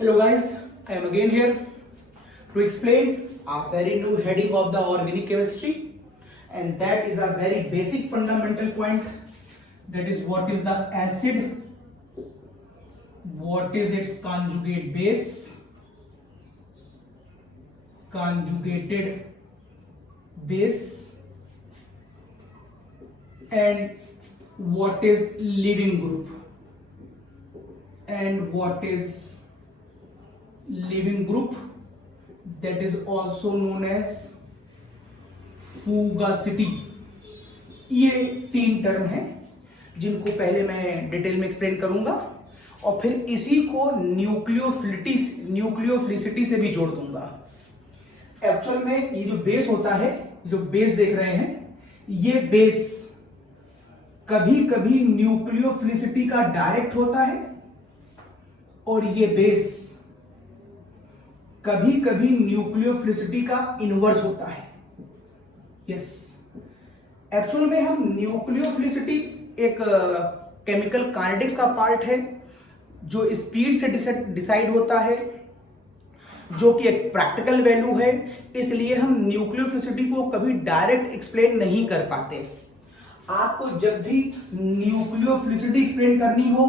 Hello guys, I am again here to explain a very new heading of the organic chemistry, and that is a very basic fundamental point, that is what is the acid, what is its conjugate base, conjugated base, and what is leaving group, and what is leaving group, that is also known as फूगासिटी। ये तीन term हैं जिनको पहले मैं detail में explain करूंगा और फिर इसी को न्यूक्लियोफिलिसिटी से भी जोड़ दूंगा। एक्चुअल में ये जो बेस होता है, जो बेस देख रहे हैं, ये बेस कभी कभी न्यूक्लियोफिलिसिटी का डायरेक्ट होता है और ये बेस कभी कभी न्यूक्लियोफिलिसिटी का इनवर्स होता है। यस, एक्चुअल में हम न्यूक्लियोफिलिसिटी एक केमिकल काइनेटिक्स का पार्ट है जो स्पीड से डिसाइड होता है, जो कि एक प्रैक्टिकल वैल्यू है, इसलिए हम न्यूक्लियोफिलिसिटी को कभी डायरेक्ट एक्सप्लेन नहीं कर पाते। आपको जब भी न्यूक्लियोफिलिसिटी एक्सप्लेन करनी हो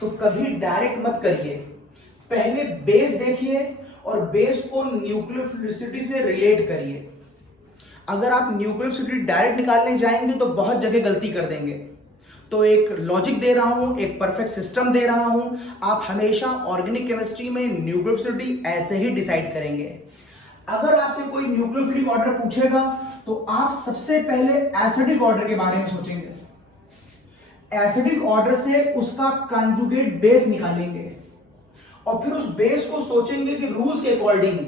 तो कभी डायरेक्ट मत करिए, पहले बेस देखिए और बेस को न्यूक्लियोफिलिसिटी से रिलेट करिए। अगर आप न्यूक्लियोफिलिसिटी डायरेक्ट निकालने जाएंगे तो बहुत जगह गलती कर देंगे। तो एक लॉजिक दे रहा हूं, एक परफेक्ट सिस्टम दे रहा हूं, आप हमेशा ऑर्गेनिक केमिस्ट्री में न्यूक्लियोफिलिसिटी ऐसे ही डिसाइड करेंगे। अगर आपसे कोई न्यूक्लियोफिलिक ऑर्डर पूछेगा तो आप सबसे पहले एसिडिक ऑर्डर के बारे में सोचेंगे, एसिडिक ऑर्डर से उसका कंजुगेट बेस निकालेंगे और फिर उस बेस को सोचेंगे कि रूल्स के अकॉर्डिंग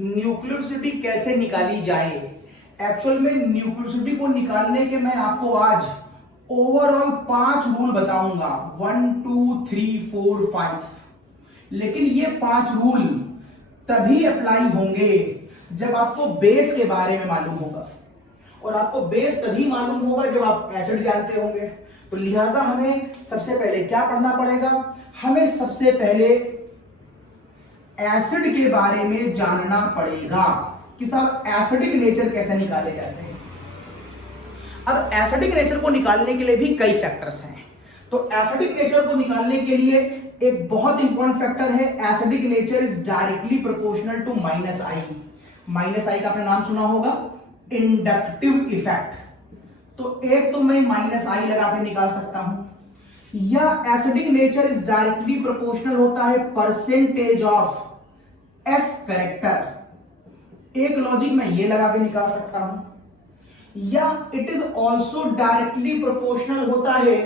न्यूक्लियोफिलिसिटी कैसे निकाली जाए। एक्चुअल में न्यूक्लियोफिलिसिटी को निकालने के मैं आपको आज ओवरऑल 5 रूल बताऊंगा, 1 2 3 4 5। लेकिन ये 5 रूल तभी अप्लाई होंगे जब आपको बेस के बारे में मालूम होगा, और आपको बेस तभी मालूम होगा जब आप एसिड जानते होंगे। तो लिहाजा हमें सबसे पहले क्या पढ़ना पड़ेगा, हमें सबसे पहले एसिड के बारे में जानना पड़ेगा कि साहब एसिडिक नेचर कैसे निकाले जाते हैं। अब एसिडिक नेचर को निकालने के लिए भी कई फैक्टर्स हैं। तो एसिडिक नेचर को निकालने के लिए एक बहुत इंपॉर्टेंट फैक्टर है, acidic nature is directly proportional to minus I. Minus I का आपने नाम सुना होगा, इंडक्टिव इफेक्ट। तो एक तो मैं माइनस आई लगा के निकाल सकता हूं, या acidic nature is directly proportional होता है परसेंटेज ऑफ एस कैरेक्टर। एक लॉजिक मैं ये लगा के निकाल सकता हूं, या it is also directly proportional होता है,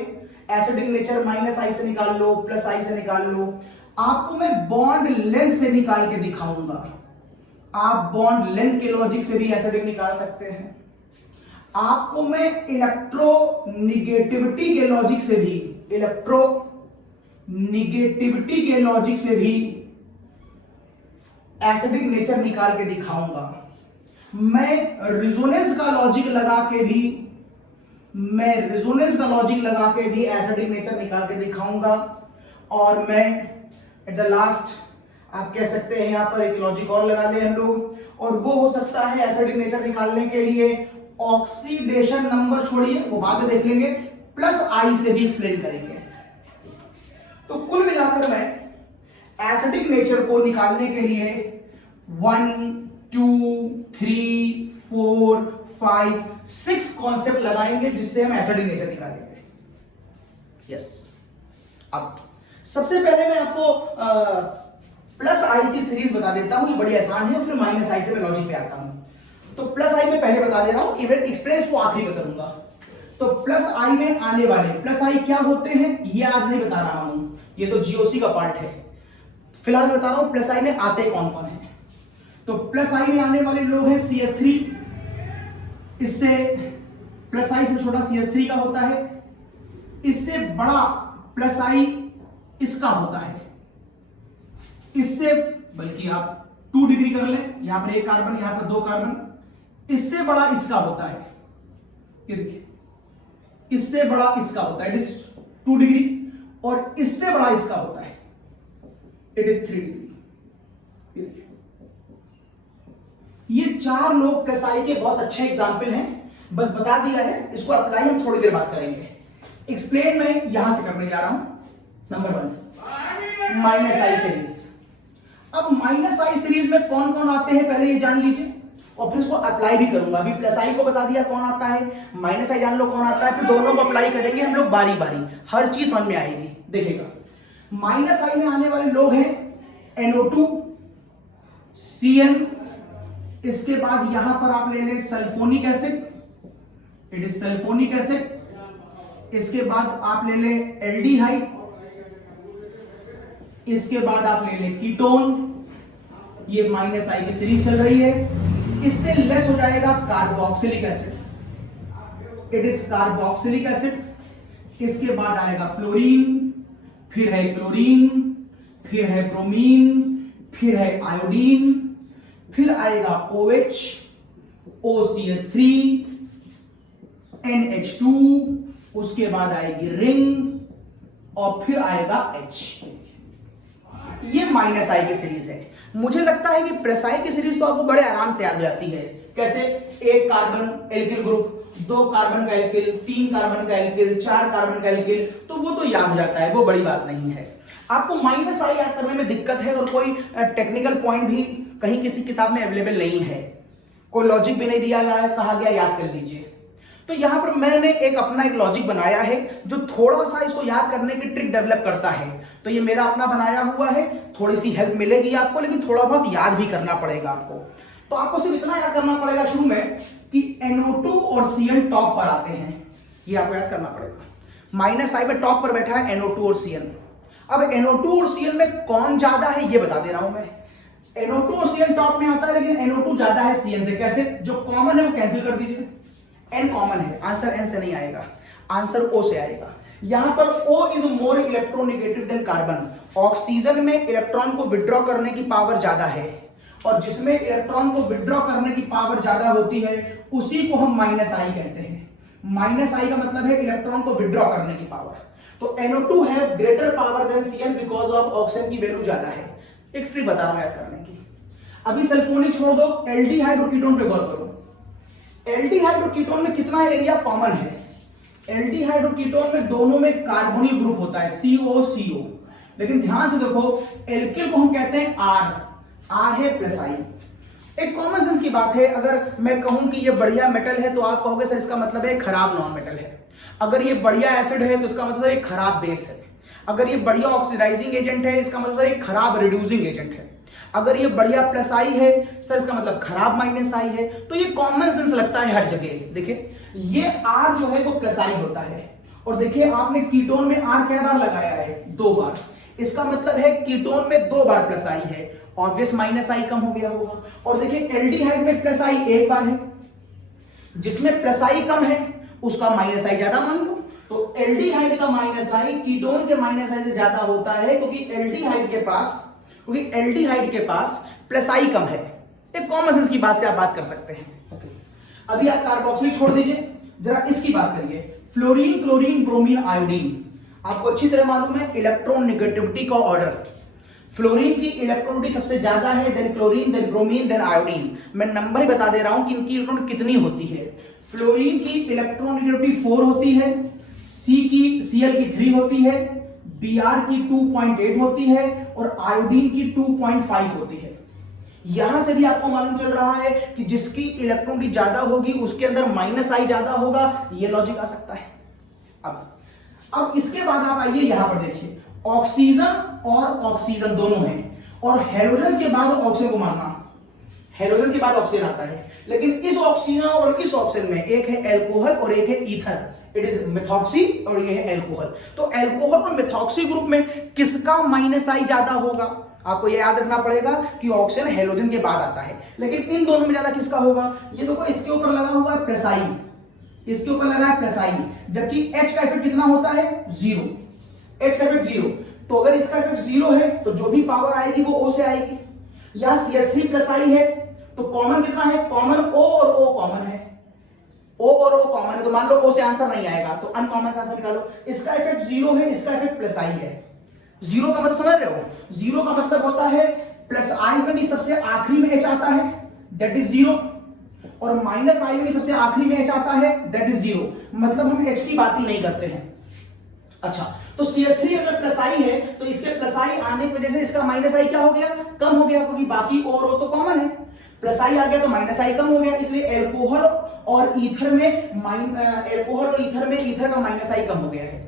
एसिडिक नेचर माइनस आई से निकाल लो, प्लस आई से निकाल लो। आपको मैं बॉन्ड लेंथ से निकाल के दिखाऊंगा। आप बॉन्ड लेंथ के लॉजिक से भी एसिडिक निकाल सकते हैं। आपको मैं इलेक्ट्रोनिगेटिविटी के लॉजिक से भी एसिडिक नेचर निकाल के दिखाऊंगा। मैं रेजोनेंस का लॉजिक लगा के भी एसिडिक नेचर निकाल के दिखाऊंगा। और मैं एट द लास्ट आप कह सकते हैं यहां पर एक लॉजिक और लगा ले हम लोग, और वो हो सकता है एसिडिक नेचर निकालने के लिए ऑक्सीडेशन नंबर छोड़िए, वो बाद में देख लेंगे, प्लस आई से भी एक्सप्लेन करेंगे। तो कुल मिलाकर मैं एसिडिक नेचर को निकालने के लिए 1 2 3 4 5 6 कॉन्सेप्ट लगाएंगे जिससे हम एसिडिक नेचर निकालेंगे। यस, अब सबसे पहले मैं आपको प्लस आई की सीरीज बता देता हूं, ये बड़ी आसान है, फिर माइनस आई से मैं लॉजिक पे आता हूं। तो प्लस आई में पहले बता दे रहा हूं, इवन एक्सप्रेस को आखिरी में करूंगा। तो प्लस आई में आने वाले प्लस आई क्या होते हैं ये आज नहीं बता रहा हूं, ये तो जीओसी का पार्ट है। फिलहाल बता रहा हूं प्लस आई में आते कौन कौन है। तो प्लस आई में आने वाले लोग हैं CH3, इससे प्लस आई से छोटा CH3 का होता है, इससे बड़ा प्लस आई इसका होता है, इससे बल्कि आप 2 डिग्री कर लें, यहां पर 1 कार्बन, यहां पर 2 कार्बन, इससे बड़ा इसका होता है, ये देखिए, इससे बड़ा इसका होता है, इट इज 2 डिग्री, और इससे बड़ा इसका होता है, इट इज 3 डिग्री। ये 4 लोग प्लस आई के बहुत अच्छे एग्जाम्पल हैं, बस बता दिया है, इसको अप्लाई हम थोड़ी देर बात करेंगे। एक्सप्लेन मैं यहां से करने जा रहा हूं नंबर 1 से माइनस आई सीरीज। अब माइनस आई सीरीज में कौन कौन आते हैं पहले ये जान लीजिए, और फिर उसको अप्लाई भी करूंगा। अभी प्लस आई को बता दिया कौन आता है, माइनस आई जान लो कौन आता है, फिर दोनों को अप्लाई करेंगे हम लोग बारी बारी, हर चीज समझ में आएगी। देखिएगा माइनस आई में आने वाले लोग हैं NO2, CN, इसके बाद यहां पर आप ले लें sulphonic acid, it is sulphonic acid. इसके बाद आप ले लें एल्डिहाइड, इसके बाद आप ले लें कीटोन। ये माइनस आई की सीरीज चल रही है। इससे लेस हो जाएगा carboxylic acid, it is carboxylic acid. इसके बाद आएगा फ्लोरीन, फिर है क्लोरीन, फिर है ब्रोमीन, फिर है आयोडीन, फिर आएगा OH, OCH3, NH2, उसके बाद आएगी रिंग और फिर आएगा H। ये माइनस आई की सीरीज है। मुझे लगता है कि प्लस आई की सीरीज तो आपको बड़े आराम से याद हो जाती है। कैसे? 1 कार्बन एल्किल ग्रुप, 2 कार्बन का एल्किल, 3 कार्बन का एल्किल, 4 कार्बन का एल्किल, तो वो तो याद हो जाता है, वो बड़ी बात नहीं है। आपको माइनस आई याद करने में दिक्कत है और कोई टेक्निकल पॉइंट भी कहीं किसी किताब में अवेलेबल नहीं है, कोई लॉजिक भी नहीं दिया गया है, कहा गया याद कर लीजिए। तो यहां पर मैंने अपना एक लॉजिक बनाया है जो थोड़ा सा इसको याद करने की ट्रिक डेवलप करता है। तो ये मेरा अपना बनाया हुआ है, थोड़ी सी हेल्प मिलेगी आपको, लेकिन थोड़ा बहुत याद भी करना पड़ेगा आपको। तो आपको सिर्फ इतना याद करना पड़ेगा शुरू में कि NO2 और CN टॉप पर आते हैं, ये आपको याद करना पड़ेगा। माइनस आई में टॉप पर बैठा है NO2 और CN। अब NO2 और CN में कौन ज्यादा है ये बता दे रहा हूं मैं। NO2 और CN टॉप में आता है, लेकिन NO2 ज्यादा है CN से। कैसे? जो कॉमन है वो कैंसिल कर दीजिए, N कॉमन है, आंसर N से नहीं आएगा, आंसर O से आएगा। यहां पर O is more electronegative than carbon. Oxygen में इलेक्ट्रॉन को विड्रॉ करने की पावर ज्यादा है, और जिसमें इलेक्ट्रॉन को विड्रॉ करने की पावर ज्यादा होती है उसी को हम माइनस आई कहते हैं। माइनस आई का मतलब है इलेक्ट्रॉन को विड्रॉ करने की पावर। तो NO2 है greater power than CN because of oxygen की वैल्यू ज्यादा है। एक ट्रिक बता रहा हूं याद करने की। अभी सल्फोनिक छोड़ दो, एल्डिहाइड और कीटोन पे गौर करो। एल्डिहाइड और कीटोन में कितना एरिया कॉमन है? एल्डिहाइड और कीटोन में दोनों में कार्बोनिल ग्रुप होता है COCO, लेकिन ध्यान से देखो एल्किल को हम कहते हैं R है प्लस आई। एक कॉमन सेंस की बात है, अगर मैं कहूं कि ये बढ़िया मेटल है तो आप कहोगे सर इसका मतलब है खराब नॉन मेटल है। अगर ये बढ़िया एसिड है तो इसका मतलब है खराब बेस है। अगर ये बढ़िया ऑक्सीडाइजिंग एजेंट है इसका मतलब है खराब रिड्यूसिंग एजेंट है। अगर ये बढ़िया प्लस आई है सर इसका मतलब खराब माइनस आई है। तो ये कॉमन सेंस लगता है हर जगह। देखिए ये R जो है वो प्लस आई होता है, और देखिए आपने कीटोन में R क्या बार लगाया है? 2 बार। इसका मतलब है कीटोन में 2 बार प्लस आई है, ऑब्वियस माइनस आई कम हो गया होगा। और देखिए एल्डिहाइड में प्लस आई 1 बार है, जिसमें प्लस आई कम है उसका माइनस आई ज्यादा मान लो। तो एल्डिहाइड का माइनस आई कीटोन के माइनस आई से ज्यादा होता है, क्योंकि एल्डिहाइड के पास प्लस आई कम है। एक कॉमन सेंस की बात से आप बात कर सकते हैं। अभी आप कार्बोक्सिल छोड़ दीजिए, जरा इसकी बात करिए। Fluorine, chlorine, bromine, iodine. आपको अच्छी तरह मालूम है इलेक्ट्रॉन नेगेटिविटी का ऑर्डर। फ्लोरीन की इलेक्ट्रॉनिटी सबसे ज्यादा है, then chlorine, then bromine, then iodine. मैं नंबर ही बता दे रहा हूं कि इनकी इलेक्ट्रॉन कितनी होती है। फ्लोरीन की इलेक्ट्रॉन नेगेटिविटी 4 होती है, Cl की 3 होती है, Br की 2.8 होती है, और आयोडीन की 2.5 होती है। यहां से भी आपको मालूम चल रहा है कि जिसकी इलेक्ट्रॉनिटी ज्यादा होगी उसके अंदर माइनस आई ज्यादा होगा। ये लॉजिक आ सकता है। अब इसके बाद आप आइए यहां पर देखिए, ऑक्सीजन और ऑक्सीजन दोनों हैं, और हेलोजन के बाद ऑक्सीजन को मानना, हेलोजन के बाद ऑक्सीजन आता है। लेकिन इस ऑक्सीजन और इस ऑक्सीजन में एक है एल्कोहल और एक है ईथर, इट इज मेथॉक्सी, और ये है एल्कोहल। तो एल्कोहल और मेथॉक्सी ग्रुप में किसका माइनस आई ज्यादा होगा? आपको ये याद रखना पड़ेगा कि ऑक्सीजन हेलोजन के बाद आता है, लेकिन इन दोनों में ज्यादा किसका होगा? ये देखो इसके ऊपर लगा हुआ है प्लस आई, इसके ऊपर लगा है प्लस आई, जबकि H का इफेक्ट कितना होता है? 0। H का इफेक्ट 0। तो अगर इसका इफेक्ट 0 है तो जो भी पावर आएगी वो O से आएगी। या CH3 प्लस आई है तो कॉमन कितना है? कॉमन O और O कॉमन है, O और O कॉमन है, तो मान लो O से आंसर नहीं आएगा तो अनकॉमन से आंसर निकालो। इसका इफेक्ट 0 है, इसका इफेक्ट प्लस आई है। 0 का मतलब समझ रहे हो? 0 का मतलब होता है प्लस आई में भी सबसे आखिरी में H आता है, दैट इज 0, और माइनस आई में भी सबसे आखिरी में H आता है, दैट इज 0। मतलब हम H की बात ही नहीं करते हैं। अच्छा, तो CH3 अगर प्लस आई है तो इसके प्लस आई आने की वजह से इसका माइनस आई क्या हो गया, कम हो गया, क्योंकि बाकी और तो कॉमन है। प्लस आई आ गया तो माइनस आई कम हो गया, इसलिए एल्कोहल और ईथर में ईथर का माइनस आई कम हो गया है।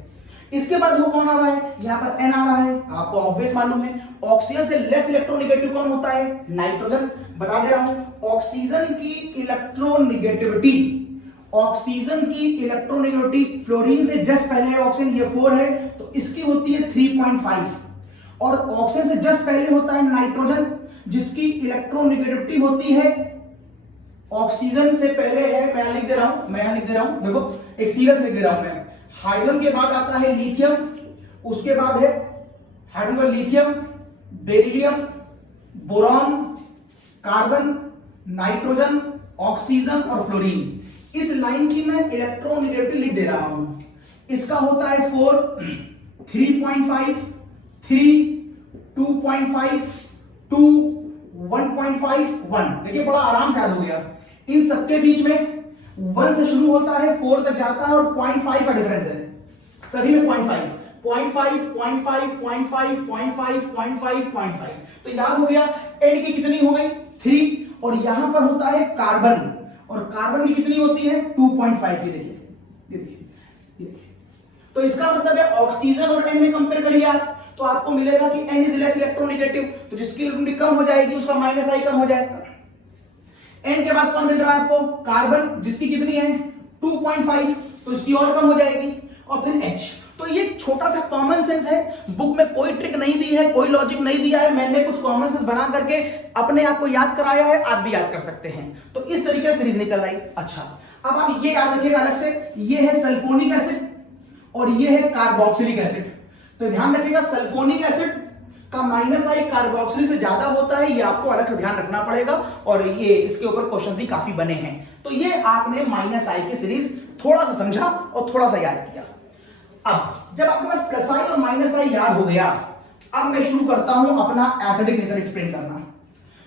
इसके बाद वो कौन आ रहा है, यहां पर N आ रहा है, आपको ऑब्वियस मालूम है। ऑक्सीजन से लेस इलेक्ट्रोनेगेटिव कौन होता है, नाइट्रोजन। बता दे रहा हूं, ऑक्सीजन की इलेक्ट्रोनेगेटिविटी फ्लोरीन से जस्ट पहले है ऑक्सीजन, ये 4 है, तो इसकी होती है 3.5, और ऑक्सीजन से जस्ट पहले होता है नाइट्रोजन, जिसकी इलेक्ट्रोनेगेटिविटी होती है, ऑक्सीजन से पहले है, मैं लिख दे रहा हूं, देखो एक सीरियस लिख दे रहा हूं मैं। हाइड्रोजन के बाद आता है लिथियम, उसके बाद है hydrogen, lithium, beryllium, boron, carbon, nitrogen, oxygen और फ्लोरीन। इस लाइन की मैं इलेक्ट्रोनेगेटिविटी लिख दे रहा हूं। इसका होता है 4, 3.5, 3, 2.5, 2, 1.5, 1। देखिए बड़ा आराम से याद हो गया। इन सबके बीच में 1 से शुरू होता है, 4 तक जाता है, और 0.5 का डिफरेंस है सभी में। 0.5 तो याद हो गया। N की कितनी हो गई, 3, और यहां पर होता है कार्बन, और कार्बन की कितनी होती है, 2.5। ये देखिए। तो इसका मतलब है ऑक्सीजन और N में कंपेयर करिए आप, तो आपको मिलेगा कि N इज लेस इलेक्ट्रोनेगेटिव, तो जिसकी इलेक्ट्रोनेगेटिविटी कम हो जाएगी उसका माइनस आई कम हो जाएगा। N के बाद कौन मिल रहा है आपको, कार्बन, जिसकी कितनी है 2.5, तो इसकी और कम हो जाएगी, और फिर H। तो ये छोटा सा कॉमन सेंस है, बुक में कोई ट्रिक नहीं दी है, कोई लॉजिक नहीं दिया है, मैंने कुछ कॉमन सेंस बना करके अपने आप को याद कराया है, आप भी याद कर सकते हैं। तो इस तरीके से सीरीज निकल आई। अच्छा, अब आप ये याद रखिएगा अलग से, ये है सल्फोनिक एसिड और ये है कार्बोक्सिलिक एसिड। तो ध्यान रखिएगा, सल्फोनिक एसिड का माइनस आई कार्बोक्सिलिक से ज्यादा होता है, ये आपको अलग से ध्यान रखना पड़ेगा, और ये इसके ऊपर क्वेश्चंस भी काफी बने हैं। तो ये आपने माइनस आई की सीरीज थोड़ा सा समझा और थोड़ा सा याद किया। अब जब आपके पास प्लस आई और माइनस आई याद हो गया, अब मैं शुरू करता हूं अपना एसिडिक नेचर एक्सप्लेन करना।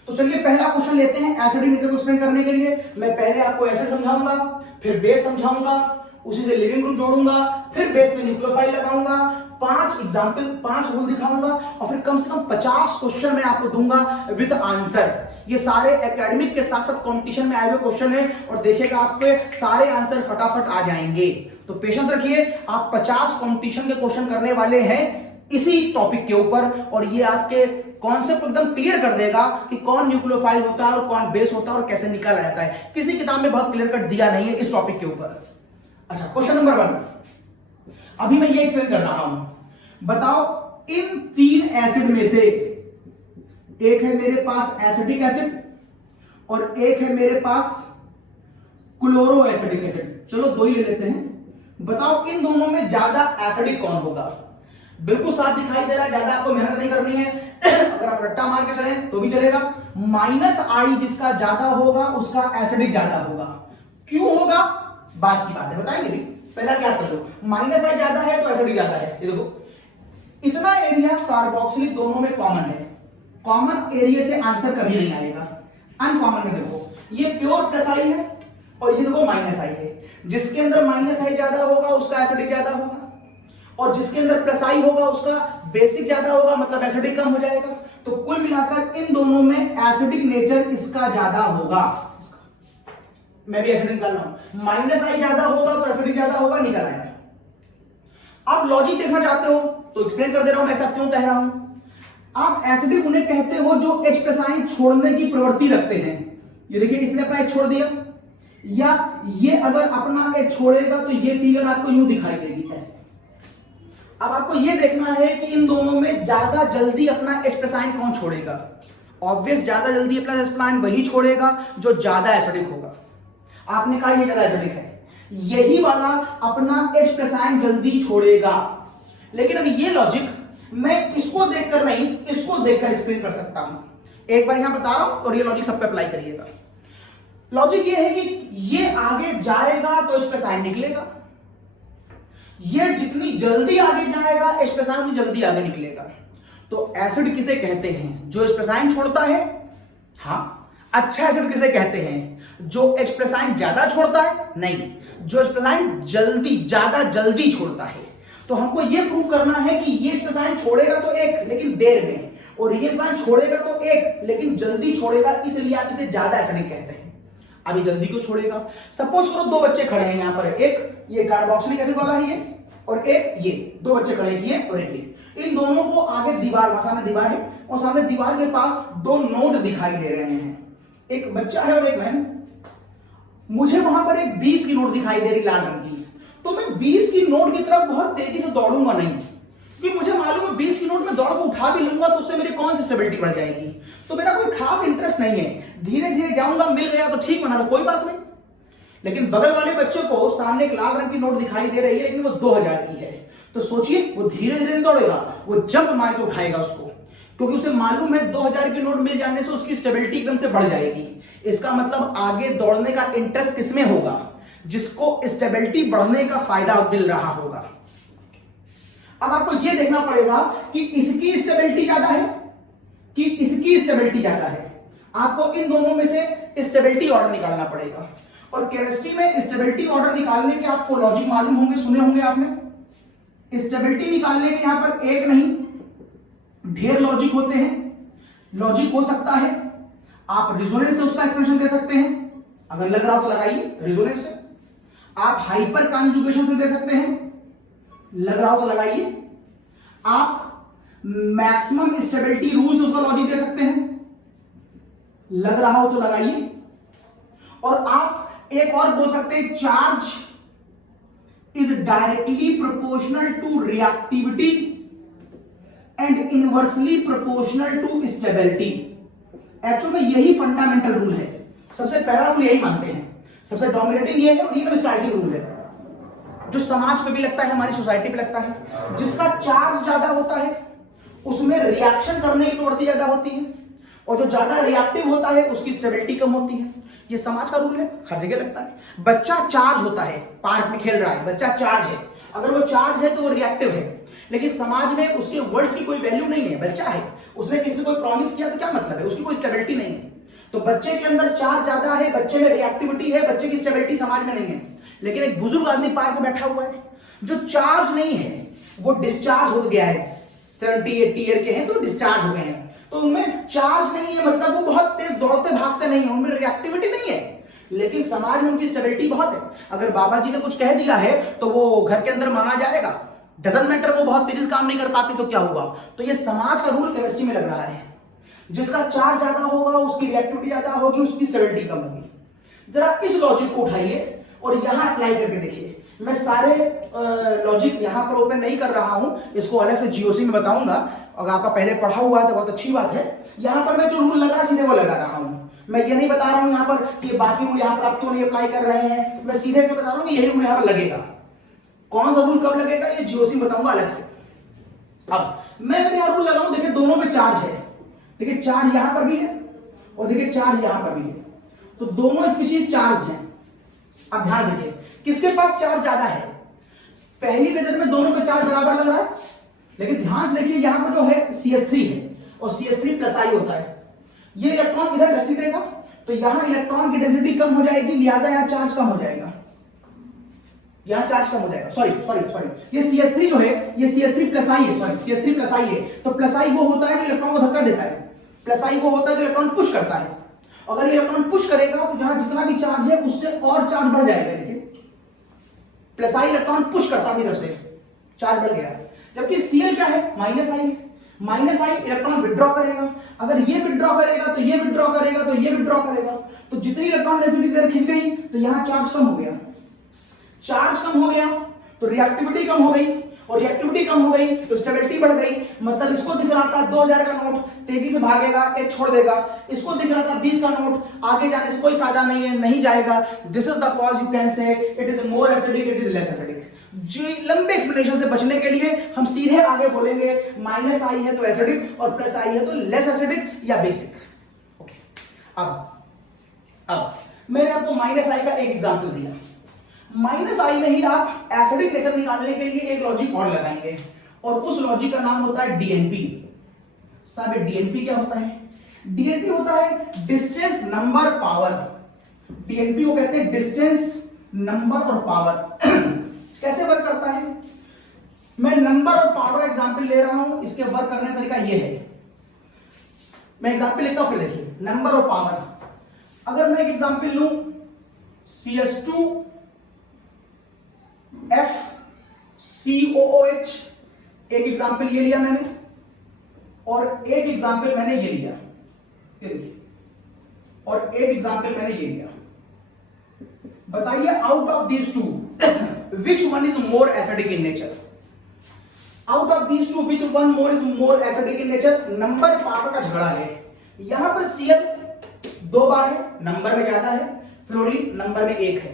तो चलिए पहला क्वेश्चन लेते हैं। एसिडिक नेचर को एक्सप्लेन करने के लिए मैं पहले आपको एसिड समझाऊंगा, फिर बेस समझाऊंगा, उसी से लिविंग ग्रुप जोड़ूंगा, फिर बेस में न्यूक्लियोफाइल लगाऊंगा, 5 एग्जांपल, 5 रूल दिखाऊंगा, और फिर कम से कम 50 क्वेश्चन मैं आपको दूंगा विद आंसर। ये सारे एकेडमिक के साथ साथ कंपटीशन में आए हुए क्वेश्चन हैं, और देखिएगा आपके सारे आंसर फटाफट आ जाएंगे। तो पेशेंस रखिए, आप 50 कंपटीशन के क्वेश्चन करने वाले हैं इसी टॉपिक के ऊपर, और ये आपके कॉन्सेप्ट एकदम क्लियर कर देगा कि कौन न्यूक्लियोफाइल होता है और कौन बेस होता है और कैसे निकाला जाता है। किसी किताब में बहुत क्लियर कट दिया नहीं है इस टॉपिक के ऊपर। अच्छा, क्वेश्चन नंबर 1, अभी मैं ये एक्सप्लेन कर रहा हूं। बताओ, इन 3 एसिड में से एक है मेरे पास एसिडिक एसिड और एक है मेरे पास क्लोरो एसिडिक एसिड। चलो 2 ही ले लेते हैं। बताओ, इन दोनों में ज्यादा एसिडिक कौन होगा? बिल्कुल साफ दिखाई दे रहा है, ज्यादा आपको मेहनत नहीं करनी है। अगर आप रट्टा मार के चलें तो भी चलेगा। माइनस आई जिसका ज्यादा होगा उसका एसिडिक ज्यादा होगा। क्यों होगा, बात की बात है, बताएंगे भी। पहला क्या कर लो, माइनस आई ज्यादा है तो एसिडिक ज्यादा है। ये देखो, इतना एरिया कार्बोक्सिलिक दोनों में कॉमन है, कॉमन एरिया से आंसर कभी नहीं आएगा। अनकॉमन में देखो, ये प्योर प्लस आई है और ये देखो माइनस आई है। जिसके अंदर माइनस आई ज्यादा होगा उसका एसिडिक ज्यादा होगा, और जिसके अंदर प्लस आई होगा उसका बेसिक ज्यादा होगा, मतलब एसिडिक कम हो जाएगा। तो कुल मिलाकर इन दोनों में एसिडिक नेचर इसका ज्यादा होगा। मैं भी एसिडिक निकाल रहा हूं, माइनस आई ज्यादा होगा तो एसिडिक ज्यादा होगा, निकल आएगा। आप लॉजिक देखना चाहते हो तो एक्सप्लेन कर दे रहा हूं मैं ऐसा क्यों कह रहा हूं। आप एसिडिक उन्हें कहते हो जो H प्लस आयन छोड़ने की प्रवृत्ति रखते हैं। ये देखिए, इसने अपना H छोड़ दिया, या ये अगर अपना H छोड़ेगा तो ये फिगर आपको यूं दिखाई देगी ऐसे। अब आपको ये देखना है कि इन दोनों में ज्यादा जल्दी अपना H प्लस आयन कौन छोड़ेगा। ऑब्वियस, ज्यादा जल्दी अपना H प्लस आयन वही छोड़ेगा जो ज्यादा एसिडिक होगा। आपने कहा ये ज्यादा एसिडिक है, यही वाला अपना H प्लस आयन जल्दी छोड़ेगा। लेकिन अब ये लॉजिक मैं इसको देखकर नहीं, इसको देखकर एक्सप्लेन कर सकता हूं। एक बार यहां बता रहा हूं और ये लॉजिक सब पे अप्लाई करिएगा। लॉजिक ये है कि ये आगे जाएगा तो H प्लस आयन निकलेगा, ये जितनी जल्दी आगे जाएगा H प्लस आयन उतनी जल्दी आगे निकलेगा। तो एसिड किसे कहते हैं? जो H+ आयन छोड़ता है। हाँ, अच्छा एसिड किसे कहते हैं? जो H+ आयन ज्यादा छोड़ता है? नहीं, जो H+ आयन ज्यादा जल्दी छोड़ता है। तो हमको ये प्रूव करना है कि ये H+ आयन छोड़ेगा तो एक, लेकिन देर में, और ये H+ आयन छोड़ेगा तो एक, लेकिन जल्दी छोड़ेगा, इसलिए आप इसे ज्यादा एसिडिक कहते हैं। अभी जल्दी क्यों छोड़ेगा? सपोज करो दो बच्चे खड़े हैं यहां पर, एक ये कार्बोक्सिलिक एसिड वाला है ये, और एक ये, दो बच्चे खड़े हैं ये और एक ये। इन दोनों को आगे दीवार, सामने दीवार है, और सामने दीवार के पास दो नोड दिखाई दे रहे हैं, एक बच्चा है और एक मैं। मुझे वहां पर एक 20 की नोट दिखाई दे रही लाल रंग की, तो मैं 20 की नोट की तरफ बहुत तेजी से दौड़ूंगा नहीं, क्योंकि मुझे मालूम है 20 की नोट में दौड़ को उठा भी लूंगा तो उससे मेरी कौन सी स्टेबिलिटी बढ़ जाएगी। तो मेरा कोई खास इंटरेस्ट नहीं है, धीरे धीरे जाऊंगा, मिल गया तो ठीक बना, तो कोई बात नहीं। लेकिन बगल वाले बच्चे को सामने एक लाल रंग की नोट दिखाई दे रही है, लेकिन वो 2000 की है, तो सोचिए वो धीरे धीरे दौड़ेगा, वो जंप मार के उठाएगा उसको, क्योंकि उसे मालूम है 2000 की नोट मिल जाने से उसकी स्टेबिलिटी एकदम से बढ़ जाएगी। इसका मतलब आगे दौड़ने का इंटरेस्ट किसमें होगा? जिसको स्टेबिलिटी बढ़ने का फायदा मिल रहा होगा। अब आपको यह देखना पड़ेगा कि इसकी स्टेबिलिटी ज्यादा है कि इसकी स्टेबिलिटी ज्यादा है। आपको इन दोनों में से स्टेबिलिटी ऑर्डर निकालना पड़ेगा, और केमिस्ट्री में स्टेबिलिटी ऑर्डर निकालने के आपको लॉजिक मालूम होंगे, सुने होंगे आपने। स्टेबिलिटी निकालने के यहां पर एक नहीं ढेर लॉजिक होते हैं। लॉजिक हो सकता है आप रिजोनेंस से उसका एक्सप्रेशन दे सकते हैं, अगर लग रहा हो तो लगाइए रिजोनेंस से। आप हाइपर कॉन्जुगेशन से दे सकते हैं, लग रहा हो तो लगाइए। आप मैक्सिमम स्टेबिलिटी रूल से उसका लॉजिक दे सकते हैं, लग रहा हो तो लगाइए। और आप एक और बोल सकते हैं, charge is directly proportional to reactivity and inversely proportional to stability. Actual में यही फंडामेंटल रूल है, सबसे पहला रूल यही मानते हैं, सबसे डोमिनेटिंग ये है, और ये स्टार्टिंग रूल है जो समाज पे भी लगता है, हमारी सोसाइटी पे लगता है। जिसका चार्ज ज्यादा होता है उसमें रिएक्शन करने की प्रवृत्ति ज्यादा होती है, और जो ज्यादा रिएक्टिव होता है उसकी स्टेबिलिटी कम होती है। ये समाज का रूल है, हर जगह लगता है। बच्चा चार्ज होता है, पार्क में खेल रहा है, बच्चा चार्ज है, अगर वो चार्ज है तो वो रिएक्टिव है, लेकिन समाज में उसके वर्ड्स की कोई वैल्यू नहीं है, बच्चा है, उसने किसी को कोई प्रॉमिस किया तो क्या मतलब है, उसकी कोई स्टेबिलिटी नहीं है। तो बच्चे के अंदर चार्ज ज्यादा है, बच्चे में रिएक्टिविटी है, बच्चे की स्टेबिलिटी समाज में नहीं है। लेकिन एक बुजुर्ग आदमी पार्क में बैठा हुआ है, जो चार्ज नहीं है, वो डिस्चार्ज हो गया है, 70-80 ईयर के हैं तो डिस्चार्ज हो गए हैं, तो उनमें चार्ज नहीं है, मतलब वो बहुत तेज दौड़ते भागते नहीं है, उनमें रिएक्टिविटी नहीं है, लेकिन समाज में उनकी स्टेबिलिटी बहुत है। अगर बाबा जी ने कुछ कह दिया है तो वो घर के अंदर माना जाएगा, डजंट मैटर वो बहुत तेजी से काम नहीं कर पाती तो क्या हुआ। तो ये समाज का रूल केमिस्ट्री में लग रहा है, जिसका चार्ज ज्यादा होगा उसकी रिएक्टिविटी ज्यादा होगी, उसकी स्टेबिलिटी कम होगी। जरा इस लॉजिक को उठाइए और यहां अप्लाई करके देखिए। मैं सारे लॉजिक यहां पर ओपन नहीं कर रहा हूं, इसको अलग से जीओसी में बताऊंगा, अगर आपका पहले पढ़ा हुआ है तो बहुत अच्छी बात है। यहां पर मैं जो रूल लगा सीधे वो लगा रहा हूं, मैं ये नहीं बता रहा हूं यहां पर कि बाकी रूल यहां पर आप क्यों नहीं अप्लाई कर रहे हैं, मैं सीधे से बता रहा हूं कि यही रूल यहां पर लगेगा। कौन सा रूल कब लगेगा ये जीओसी में बताऊंगा अलग से। अब मैं अगर यहां रूल लगाऊं, देखिए दोनों पे चार्ज है, देखिए चार्ज यहां पर भी है और देखिए चार्ज यहां पर भी है, तो दोनों स्पीशीज चार्ज हैं। अब ध्यान दीजिए किसके पास चार्ज ज्यादा है। पहली नजर में दोनों पे चार्ज बराबर लग रहा है, लेकिन ध्यान से देखिए यहां पर जो है CH3 है और CH3+ होता है, ये इलेक्ट्रॉन इधर घसीटेगा तो यहां इलेक्ट्रॉन की डेंसिटी कम हो जाएगी, लिहाजा यहां चार्ज कम हो जाएगा, यहां चार्ज कम हो जाएगा। सॉरी ये CH3 जो है ये CH3+ है, सॉरी CH3+ है, तो प्लस आई वो होता है जो इलेक्ट्रॉन को धक्का देता है, प्लस आई वो होता है जो इलेक्ट्रॉन पुश करता है। अगर इलेक्ट्रॉन पुश करेगा तो जहां जितना भी चार्ज है उससे और चार्ज बढ़ जाएगा। देखिए प्लस आई इलेक्ट्रॉन पुश करता है तरफ से, चार्ज बढ़ गया, जबकि Cl क्या है, माइनस आई है, माइनस आई इलेक्ट्रॉन विड्रॉ करेगा, अगर ये विड्रॉ करेगा तो ये विड्रॉ करेगा तो ये विड्रॉ करेगा, तो जितनी इलेक्ट्रॉन डेंसिटी इधर खिंच गई तो यहां चार्ज कम हो गया, चार्ज कम हो गया तो रिएक्टिविटी कम हो गई, और रिएक्टिविटी कम हो गई तो स्टेबिलिटी बढ़ गई। मतलब इसको दिख रहा था 2000 का नोट तेजी से भागेगा, एक छोड़ देगा, इसको दिख रहा था 20 का नोट आगे जाने से कोई फायदा नहीं है, नहीं जाएगा। This is the cause you can say it is more acidic, it is less acidic. जी लंबे एक्सप्लेनेशन से बचने के लिए हम सीधे आगे बोलेंगे माइनस आई है तो एसिडिक और प्लस आई है तो लेस एसिडिक या बेसिक। ओके, अब मैंने आपको माइनस आई का एक एग्जांपल दिया, माइनस आई में ही आप एसिडिक नेचर निकालने के लिए एक लॉजिक और लगाएंगे, और उस लॉजिक का नाम होता है DNP, साहब ये डीएनपी क्या होता है? डीएनपी होता है डिस्टेंस नंबर पावर। डीएनपी को कहते हैं डिस्टेंस नंबर और पावर। कैसे वर्क करता है? मैं नंबर और पावर एग्जांपल ले रहा हूं, इसके वर्क करने का तरीका ये है। मैं एग्जांपल लेता हूं, फिर देखिए नंबर और पावर। अगर मैं एक एग्जांपल लूं CH2FCOOH, एक एग्जांपल ये लिया मैंने और एक एग्जांपल मैंने ये लिया, ये देखिए, और एक एग्जांपल मैंने ये लिया। बताइए out of these two which one is more acidic in nature? Out of these two which one more is more acidic in nature? Number power का झगड़ा है। यहां पर Cl 2 बार है, नंबर में ज्यादा है, फ्लोरीन नंबर में 1 है,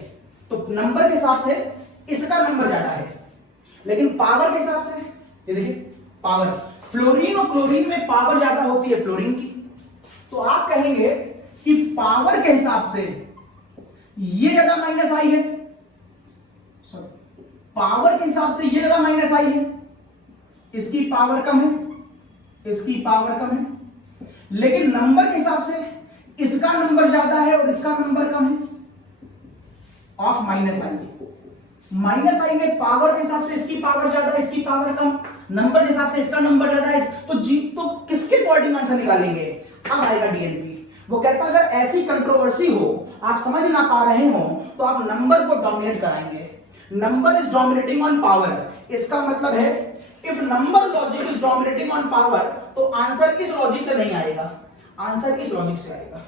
तो नंबर के हिसाब से इसका नंबर ज्यादा है, लेकिन पावर के हिसाब से ये देखिए पावर, फ्लोरीन और क्लोरीन में पावर ज्यादा होती है फ्लोरीन की, तो आप कहेंगे कि पावर के हिसाब से ये ज्यादा माइनस आई है, पावर के हिसाब से ये ज्यादा माइनस आई है, इसकी पावर कम है, इसकी पावर कम है, लेकिन नंबर के हिसाब से इसका नंबर ज्यादा है और इसका नंबर कम है, ऑफ माइनस आई। माइनस आई में पावर के हिसाब से इसकी पावर ज्यादा, इसकी पावर कम, नंबर के हिसाब से इसका नंबर ज्यादा है, तो किसके अकॉर्डिंग आंसर निकालेंगे? अब आएगा डीएनपी। वो कहता है अगर ऐसी कंट्रोवर्सी हो, आप समझ ना पा रहे हो, तो आप नंबर को डोमिनेट कराएंगे। Number is dominating on power, इसका मतलब है if number logic is dominating on power, तो आंसर इस लॉजिक से नहीं आएगा, आंसर इस लॉजिक से आएगा।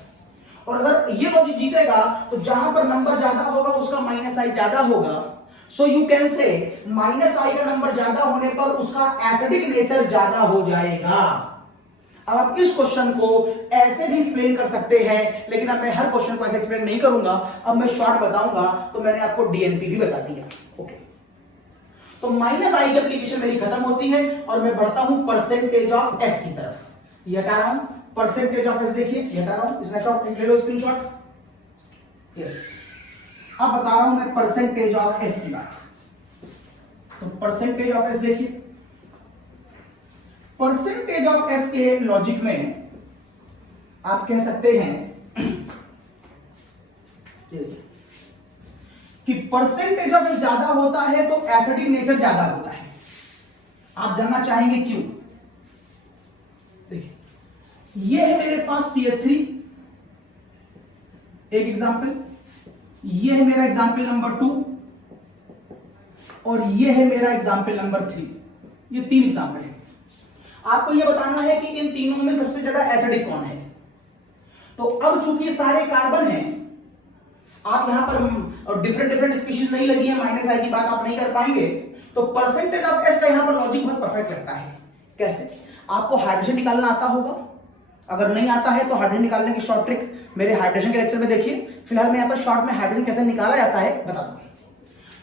और अगर ये लॉजिक जीतेगा तो जहां पर नंबर ज्यादा होगा उसका माइनस आई ज्यादा होगा, so you can say minus I का नंबर ज्यादा होने पर उसका एसिडिक नेचर ज्यादा हो जाएगा। अब आप इस क्वेश्चन को ऐसे भी एक्सप्लेन कर सकते हैं, लेकिन अब मैं हर क्वेश्चन को ऐसे एक्सप्लेन नहीं करूंगा, अब मैं शॉर्ट बताऊंगा, तो मैंने आपको डीएनपी भी बता दिया। ओके, तो माइनस आई की एप्लीकेशन मेरी खत्म होती है और मैं बढ़ता हूं परसेंटेज ऑफ एस की तरफ। ये हटा रहा हूं, परसेंटेज ऑफ एस देखिए, ये हटा रहा हूं, स्नैपशॉट ले लो, स्क्रीनशॉट। यस, अब बता रहा हूं मैं परसेंटेज ऑफ एस की बात। तो परसेंटेज ऑफ एस देखिए, परसेंटेज ऑफ एस के लॉजिक में आप कह सकते हैं कि परसेंटेज ऑफ एस ज्यादा होता है तो एसिडिक नेचर ज्यादा होता है। आप जानना चाहेंगे क्यों? देखिए, ये है मेरे पास CH3, एक एग्जांपल, ये है मेरा एग्जांपल नंबर 2 और ये है मेरा एग्जांपल नंबर 3। ये 3 एग्जांपल है। आपको यह बताना है कि इन तीनों में सबसे ज्यादा एसिडिक कौन है। तो अब चूंकि सारे कार्बन हैं, आप यहां पर डिफरेंट स्पीशीज नहीं लगी है, माइनस आई की बात आप नहीं कर पाएंगे, तो परसेंटेज ऑफ एस का यहां पर लॉजिक बहुत परफेक्ट लगता है। कैसे? आपको हाइड्रोजन निकालना आता होगा, अगर नहीं आता है तो हाइड्रोजन निकालने की शॉर्ट ट्रिक मेरे हाइड्रोजन के लेक्चर में देखिए। फिलहाल मैं यहां पर शॉर्ट में हाइड्रोजन कैसे निकाला जाता है बता दूं।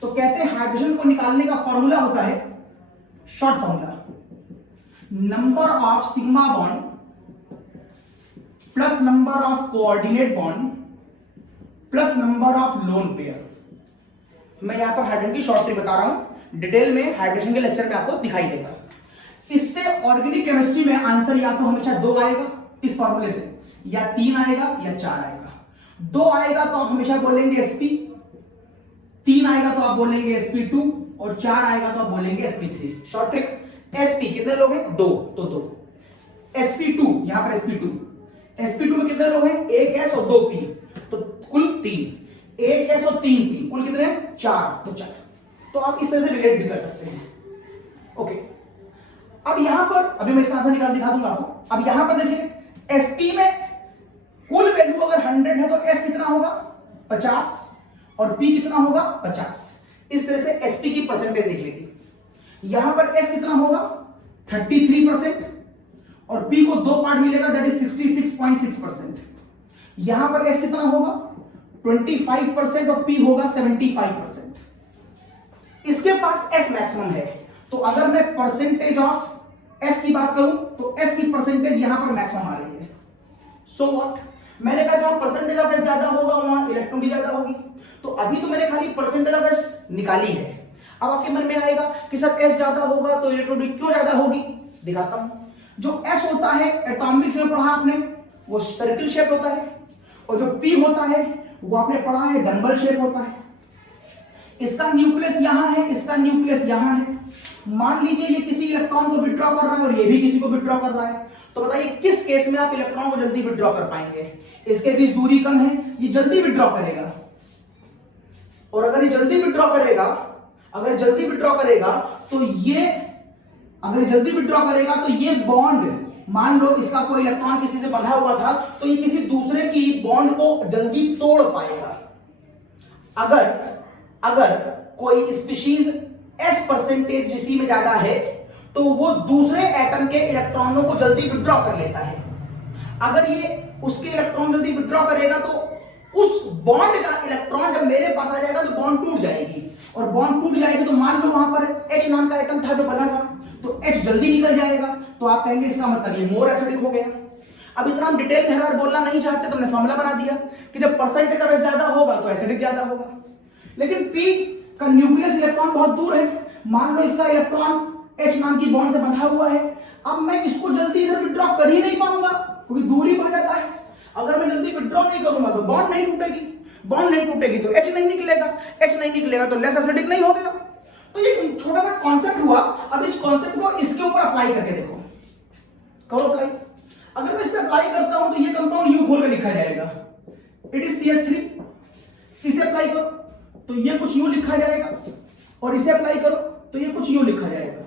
तो कहते हैं हाइड्रोजन को निकालने का फॉर्मूला होता है, short formula, number of sigma bond plus number of coordinate bond plus number of lone pair. मैं यहां पर हाइड्रोजन की शॉर्ट ट्रिक बता रहा हूं, डिटेल में हाइड्रोजन के लेक्चर में आपको दिखाई देगा। इससे ऑर्गेनिक केमिस्ट्री में आंसर या तो हमेशा 2 आएगा इस फॉर्मूले से, या 3 आएगा या 4 आएगा। 2 आएगा तो आप हमेशा बोलेंगे sp, 3 आएगा तो आप बोलेंगे sp2 और 4 आएगा तो आप बोलेंगे sp3। शॉर्ट ट्रिक, sp कितने लोग हैं? 2, तो 2, sp2, यहां पर sp2 में कितने लोग हैं? 1 s और 2 p, तो कुल 3, 1 s और 3 p, कुल कितने हैं? 4, तो 4। तो आप इस तरह से रिलेट भी कर सकते हैं। ओके, अब यहां पर अभी मैं इसका आंसर निकाल दिखा दूंगा आपको। अब यहां पर देखिए, sp में कुल वैल्यू अगर 100 है तो s कितना होगा? 50 और p कितना होगा? 50। इस तरह से sp की परसेंटेज लिख लेंगे। यहां पर s कितना होगा? 33% और p को 2 पार्ट मिलेगा, दैट इज 66.6%। यहां पर s कितना होगा? 25% और p होगा 75%। इसके पास s मैक्सिमम है, तो अगर मैं परसेंटेज ऑफ s की बात करूं तो s की परसेंटेज यहां पर मैक्सिमम आ रही है। सो व्हाट, मैंने कहा जहां परसेंटेज ऑफ s ज्यादा होगा वहां इलेक्ट्रॉन की ज्यादा होगी, तो अभी तो मैंने खाली परसेंटेज ऑफ s निकाली है। अब आपके मन में आएगा कि सर s ज्यादा होगा तो इलेक्ट्रॉन क्यों ज्यादा होगी? दिखाता हूं। जो एस होता है एटॉमिक्स में पढ़ा आपने, वो सर्किल शेप होता है, और जो पी होता है वो आपने पढ़ा है डंबल शेप होता है। इसका न्यूक्लियस यहां है, इसका न्यूक्लियस यहां है। मान लीजिए ये किसी इलेक्ट्रॉन को विड्रॉ कर रहा है और ये भी किसी को विड्रॉ कर रहा है, तो बताइए किस केस में आप इलेक्ट्रॉन को जल्दी विड्रॉ कर पाएंगे? इसके बीच दूरी कम है, ये जल्दी विड्रॉ करेगा। और अगर ये जल्दी विड्रॉ करेगा, अगर जल्दी विड्रॉ करेगा तो ये, अगर जल्दी विड्रॉ करेगा तो ये बॉन्ड, मान लो इसका कोई इलेक्ट्रॉन किसी से बंधा हुआ था, तो ये किसी दूसरे की बॉन्ड को जल्दी तोड़ पाएगा। अगर कोई स्पीशीज एस परसेंटेज जिसी में ज्यादा है तो वो दूसरे एटम के इलेक्ट्रॉनों को जल्दी विड्रॉ कर लेता है। अगर ये उसके इलेक्ट्रॉन जल्दी विड्रॉ करेगा तो उस बॉन्ड का इलेक्ट्रॉन जब मेरे पास आ जाएगा तो बॉन्ड टूट जाएगी, और बॉन्ड टूट जाएगी तो मान लो वहां पर H नाम का एटम था जो बना था, तो H जल्दी निकल जाएगा, तो आप कहेंगे इसका मतलब ये मोर एसिडिक हो गया। अब इतना हम डिटेल में हर बार बोलना नहीं चाहते, तो हमने फॉर्मूला बना दिया कि जब परसेंटेज ऑफ एस ज्यादा होगा तो एसिडिक ज्यादा होगा। लेकिन P का न्यूक्लियस इलेक्ट्रॉन बहुत दूर है, मान लो इसका इलेक्ट्रॉन H नाम की बॉन्ड से बंधा हुआ है, अब मैं इसको जल्दी इधर विड्रॉ कर ही नहीं पाऊंगा क्योंकि दूरी बढ़ जाता है। अगर मैं जल्दी विड्रॉ नहीं करूंगा तो बॉन्ड नहीं टूटेगी, बॉन्ड नहीं टूटेगी तो H नहीं निकलेगा, H नहीं निकलेगा तो लेस एसिडिक नहीं होगा। तो ये छोटा सा कॉन्सेप्ट हुआ। अब इस कॉन्सेप्ट को इसके ऊपर अप्लाई करके देखो, करो अप्लाई। अगर मैं इस पे अप्लाई करता हूं तो ये कंपाउंड U खोल के लिखा जाएगा, इट इज CH3। इसे अप्लाई करो तो ये कुछ यूं लिखा जाएगा, और इसे अप्लाई करो तो ये कुछ यूं लिखा जाएगा।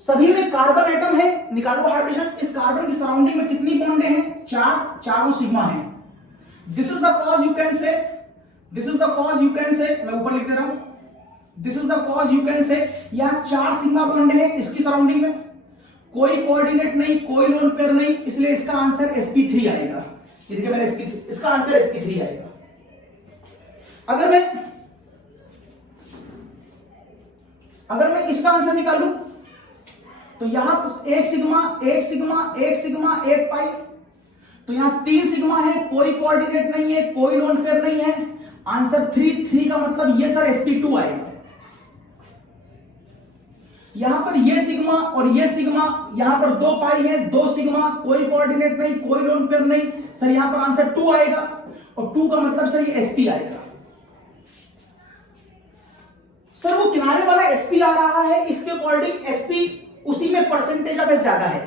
सभी में कार्बन एटम है, निकालो हाइड्रोजन। इस कार्बन की सराउंडिंग में कितनी बॉन्डें हैं? चार, चारों सिग्मा हैं। This is the cause you can से, this is the cause you can से, मैं ऊपर लिख दे रहा हूं, this is the cause you can से, यहां 4 सिग्मा बॉन्ड है इसकी सराउंडिंग में, कोई कोऑर्डिनेट नहीं, कोई लोन पेयर नहीं, इसलिए इसका आंसर sp3 आएगा। ये देखिए मैंने इसका आंसर sp3 आएगा। अगर मैं इसका आंसर निकालूं तो यहां एक सिग्मा, एक सिग्मा, एक सिग्मा, एक पाई, तो यहां 3 सिग्मा है, कोई कोऑर्डिनेट नहीं है, कोई लोन पेयर नहीं है, आंसर 3 का मतलब ये सर sp2 आएगा। यहां पर ये सिग्मा और ये सिग्मा, यहां पर 2 पाई है, 2 सिग्मा, कोई कोऑर्डिनेट नहीं, कोई लोन पेयर नहीं, सर यहां पर आंसर 2 आएगा, और 2 का मतलब सर ये sp आएगा। सर वो किनारे वाला sp आ रहा है, इसके अकॉर्डिंग sp उसी में परसेंटेज ऑफ एस ज्यादा है,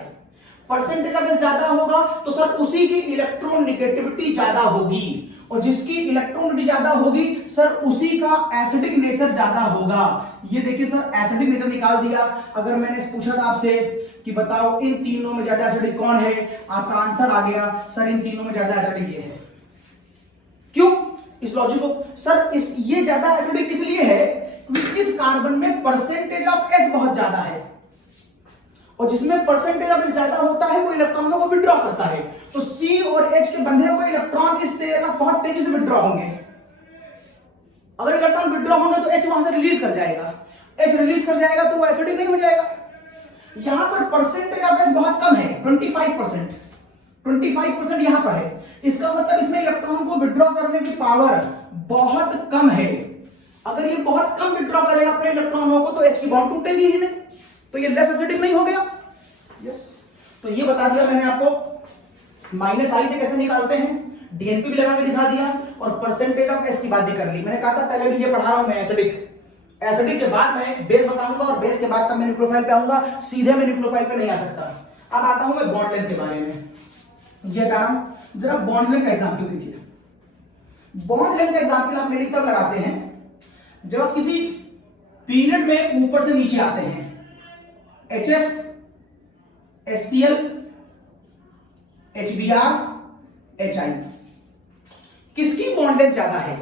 परसेंटेज ऑफ एस ज्यादा होगा तो सर उसी की इलेक्ट्रॉन नेगेटिविटी ज्यादा होगी, और जिसकी इलेक्ट्रॉनिटी ज्यादा होगी सर उसी का एसिडिक नेचर ज्यादा होगा। ये देखिए सर एसिडिक नेचर निकाल दिया। अगर मैंने पूछा था आपसे कि बताओ इन तीनों में ज्यादा एसिडिक कौन है, आपका आंसर आ गया सर इन तीनों में ज्यादा एसिडिक ये है। क्यों? इस लॉजिक को सर ये ज्यादा एसिडिक इसलिए है क्योंकि इस कार्बन में परसेंटेज ऑफ एस बहुत ज्यादा है, और जिसमें परसेंटेज ऑफ एस ज्यादा होता है वो इलेक्ट्रॉनों को विड्रॉ करता है, तो C और H के बंधे हुए इलेक्ट्रॉन इस तरफ बहुत तेजी से विड्रॉ होंगे। अगर इलेक्ट्रॉन विड्रॉ होंगे तो H वहां से रिलीज कर जाएगा, H रिलीज कर जाएगा तो वो एसिडिक नहीं हो जाएगा। यहां पर परसेंटेज ऑफ एस बहुत कम है, 25%, 25% यहां पर है, इसका मतलब इसमें इलेक्ट्रॉन को विड्रॉ करने की पावर बहुत कम है। अगर ये बहुत कम विड्रॉ करेगा अपने इलेक्ट्रॉनों को तो H की बॉन्ड टूटेगी ही नहीं, तो ये लेस एसिडिक नहीं हो गया। यस, तो ये बता दिया मैंने आपको -I से कैसे निकालते हैं, डीएनपी भी लगा के दिखा दिया, और परसेंटेज ऑफ एस की बात भी कर ली। मैंने कहा था पहले भी ये पढ़ा रहा हूं मैं एसिडिक, एसिडिक के बाद मैं बेस बताऊंगा, और बेस के बाद तब मैं न्यूक्लियोफाइल पे आऊंगा, सीधे मैं न्यूक्लियोफाइल पे नहीं आ सकता। अब आता हूं मैं बॉन्ड लेंथ के बारे में। ये बता रहा हूं, जरा बॉन्ड लेंथ का एग्जांपल देखिए। बॉन्ड लेंथ का एग्जांपल आप मेरी तब लगाते हैं जब आप किसी पीरियड में ऊपर से नीचे आते हैं, HF, HCl, HBr, HI, किसकी बॉन्ड लेंथ ज्यादा है?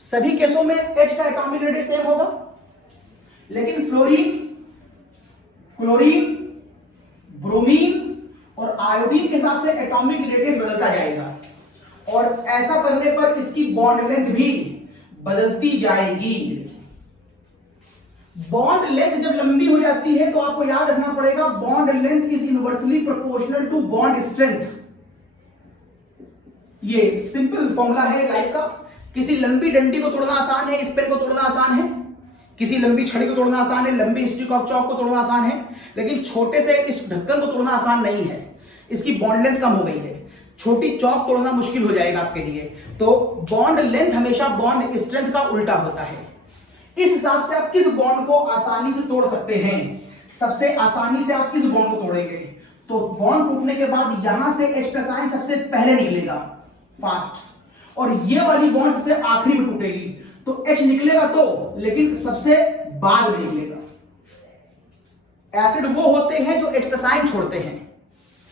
सभी केसों में H का एटॉमिक रेडियस सेम होगा, लेकिन फ्लोरीन, क्लोरीन, ब्रोमीन और आयोडीन के हिसाब से एटॉमिक रेडियस बदलता जाएगा, और ऐसा करने पर इसकी बॉन्ड लेंथ भी बदलती जाएगी। बॉन्ड लेंथ जब लंबी हो जाती है तो आपको याद रखना पड़ेगा bond length is inversely proportional to bond strength. ये सिंपल फॉर्मूला है लाइफ का। किसी लंबी डंडी को तोड़ना आसान है, स्पेन को तोड़ना आसान है, किसी लंबी छड़ी को तोड़ना आसान है, लंबी स्टिक ऑफ चौक को तोड़ना आसान है, लेकिन छोटे से इस ढक्कन को तोड़ना आसान नहीं है। इसकी बॉन्ड लेंथ कम हो गई है, छोटी चौक तोड़ना मुश्किल हो जाएगा आपके लिए। तो बॉन्ड लेंथ हमेशा बॉन्ड स्ट्रेंथ का उल्टा होता है। इस हिसाब से आप किस बॉन्ड को आसानी से तोड़ सकते हैं? सबसे आसानी से आप किस बॉन्ड को तोड़ेंगे? तो बॉन्ड टूटने के बाद यहां से H+ सबसे पहले निकलेगा फास्ट, और ये वाली बॉन्ड सबसे आखिरी में टूटेगी। तो H निकलेगा तो, लेकिन सबसे बाद में निकलेगा। एसिड वो होते हैं जो H+ छोड़ते हैं,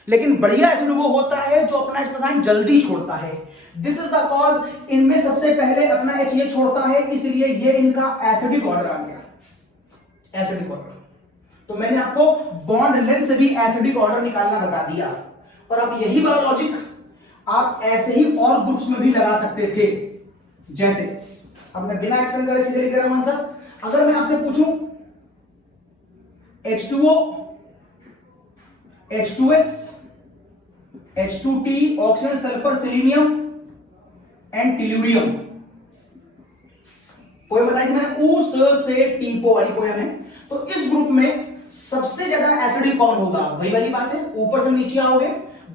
लेकिन बढ़िया एसिड वो होता है जो अपना H+ जल्दी छोड़ता है। दिस इज द कॉज, इनमें सबसे पहले अपना H ये छोड़ता है, इसलिए ये इनका एसिडिक ऑर्डर आ गया, एसिडिक ऑर्डर। तो मैंने आपको बॉन्ड लेंथ से भी एसिडिक ऑर्डर निकालना बता दिया। और अब यही वाला लॉजिक आप ऐसे ही और ग्रुप्स में भी लगा सकते थे। जैसे अब मैं बिना एक्सप्लेन करे सीधे लिख रहा हूं आंसर। अगर मैं आपसे पूछूं H2O, H2S, H2T, oxygen, sulphur, selenium and tellurium, poem बताई थी मैंने, ऊ से टीपो वाली पोएम है। तो इस ग्रुप में सबसे ज्यादा एसिडिक कौन होगा? वही वाली बात है, ऊपर से नीचे आओगे,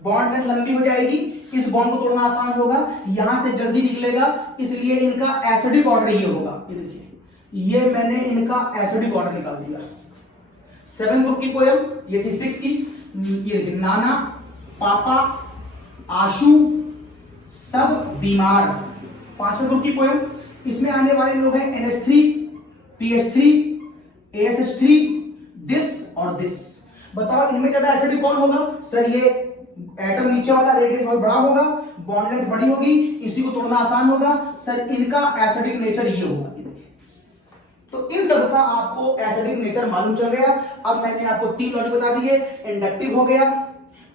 बॉन्ड लेंथ लंबी हो जाएगी, इस बॉन्ड को तोड़ना आसान होगा, यहां से जल्दी निकलेगा, इसलिए इनका एसिडिक ऑर्डर ये होगा। ये देखिए, ये मैंने इनका एसिडिक ऑर्डर निकाल दिया। 7 ग्रुप की पोएम, ये थी 6 की। ये देखिए, नाना, पापा, आशु, सब बीमार, 5वें ग्रुप की पोएम। इसमें आने वाले लोग हैं NH3, PH3, ASH3, दिस और दिस। बताओ इनमें ज्यादा एसिडिक कौन होगा? सर ये एटम नीचे वाला रेडियस बहुत बड़ा होगा, बॉन्ड लेंथ बड़ी होगी, इसी को तोड़ना आसान होगा। सर इनका एसिडिक नेचर ये होगा। तो इन सब का आपको एसिडिक नेचर मालूम चल गया। अब मैंने आपको 3 लॉजिक बता दिए, इंडक्टिव हो गया,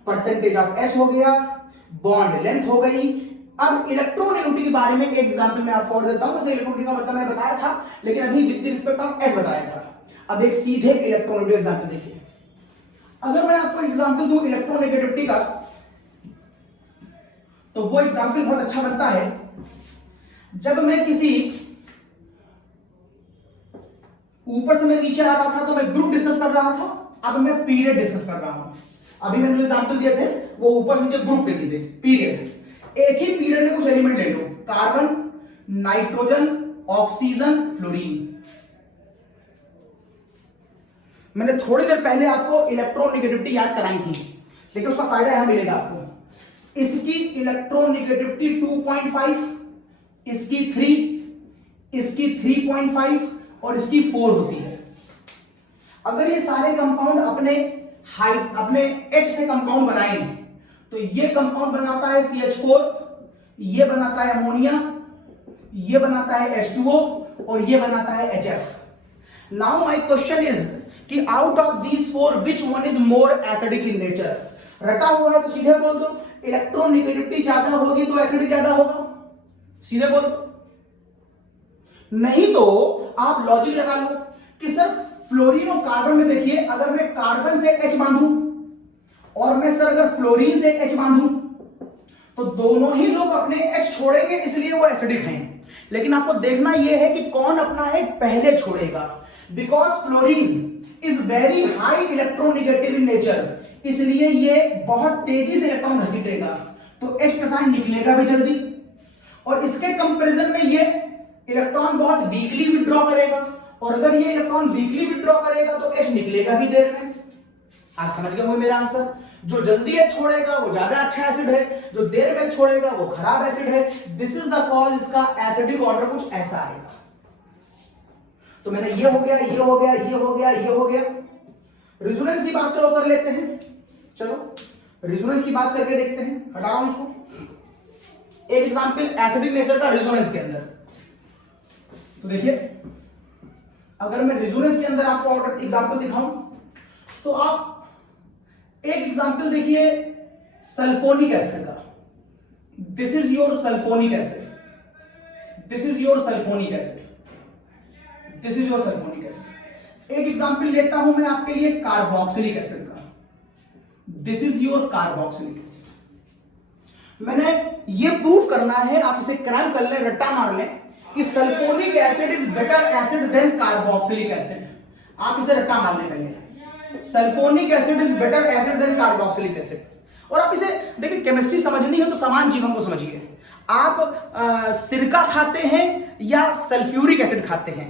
परसेंटेज ऑफ S हो गया, बॉन्ड लेंथ हो गई। अब इलेक्ट्रोनेगेटिविटी के बारे में एक एग्जांपल मैं आपको और देता हूं। वैसे इलेक्ट्रोनेगेटिविटी का मतलब मैंने बताया था, लेकिन अभी विद रिस्पेक्ट ऑफ S बताया था। अब एक सीधे इलेक्ट्रोनेगेटिव एग्जांपल देखिए। अगर मैं आपको एग्जांपल दूं इलेक्ट्रोनेगेटिविटी का, तो वो एग्जांपल बहुत अच्छा बनता है जब मैं किसी ऊपर से मैं नीचे आ रहा था तो मैं ग्रुप डिस्कस कर रहा था, अब मैं पीरियड डिस्कस कर रहा हूं। अभी मैंने जो एग्जांपल दिए थे वो ऊपर से नीचे ग्रुप दे दिए थे, पीरियड। एक ही पीरियड के कुछ एलिमेंट ले लो, कार्बन, नाइट्रोजन, ऑक्सीजन, फ्लोरीन। मैंने थोड़ी देर पहले आपको इलेक्ट्रोनेगेटिविटी याद कराई थी, लेकिन उसका फायदा यहां मिलेगा आपको। इसकी इलेक्ट्रोनेगेटिविटी 2.5, इसकी 3, इसकी 3.5 और इसकी 4 होती है। अगर ये सारे कंपाउंड अपने H से कंपाउंड बनाएंगे तो ये कंपाउंड बनाता है CH4, ये बनाता है अमोनिया, ये बनाता है H2O और ये बनाता है HF। Now my question is कि out of these 4 which one is more acidic in nature? रटा हुआ है तो सीधे बोल दो, इलेक्ट्रोनेगेटिविटी ज्यादा होगी तो एसिडिक ज्यादा होगा, सीधे बोल दो। नहीं तो आप लॉजिक लगा लो कि सर फ्लोरीन और कार्बन में देखिए, अगर मैं कार्बन से H बांधूं और मैं सर अगर फ्लोरीन से H बांधूं तो दोनों ही लोग अपने H छोड़ेंगे, इसलिए वो एसिडिक हैं। लेकिन आपको देखना यह है कि कौन अपना H पहले छोड़ेगा, because fluorine is very high electronegative in nature, इसलिए ये बहुत तेजी से इलेक्ट्रॉन घसीटेगा, तो H+ निकलेगा भी जल्दी। और इसके कंपैरिजन में ये इलेक्ट्रॉन बहुत वीकली विड्रॉ करेगा, और अगर ये इलेक्ट्रॉन वीकली विड्रॉ करेगा तो H निकलेगा भी देर में। आप समझ गए होंगे मेरा आंसर। जो जल्दी H छोड़ेगा वो ज्यादा अच्छा एसिड है, जो देर में छोड़ेगा वो खराब एसिड है। दिस इज द कॉज, इसका एसिडिक ऑर्डर कुछ ऐसा आएगा। तो मैंने ये हो गया, ये हो गया, ये हो गया, ये हो गया। रेजोनेंस की बात चलो कर लेते हैं। चलो रेजोनेंस की बात करके देखते हैं, हटा रहा हूं इसको। एक एग्जांपल एसिडिक नेचर का रेजोनेंस के अंदर। तो देखिए, अगर मैं रेजोनेंस के अंदर आपको और एग्जांपल दिखाऊं तो आप एक एग्जांपल देखिए सल्फोनिक एसिड का। This is your sulphonic acid, this is your sulphonic acid, this is your sulphonic acid. एक एग्जांपल लेता हूं मैं आपके लिए कार्बोक्सिलिक एसिड का। This is your carboxylic acid. मैंने ये प्रूफ करना है, आप इसे क्रैम कर लें, रट्टा मार लें कि sulphonic acid is better acid than carboxylic acid. आप इसे रट्टा मान ले पहले, sulphonic acid is better acid than carboxylic acid. और आप इसे देखिए, केमिस्ट्री समझनी हो तो समान जीवन को समझिए। आप सिरका खाते हैं या सल्फ्यूरिक एसिड खाते हैं?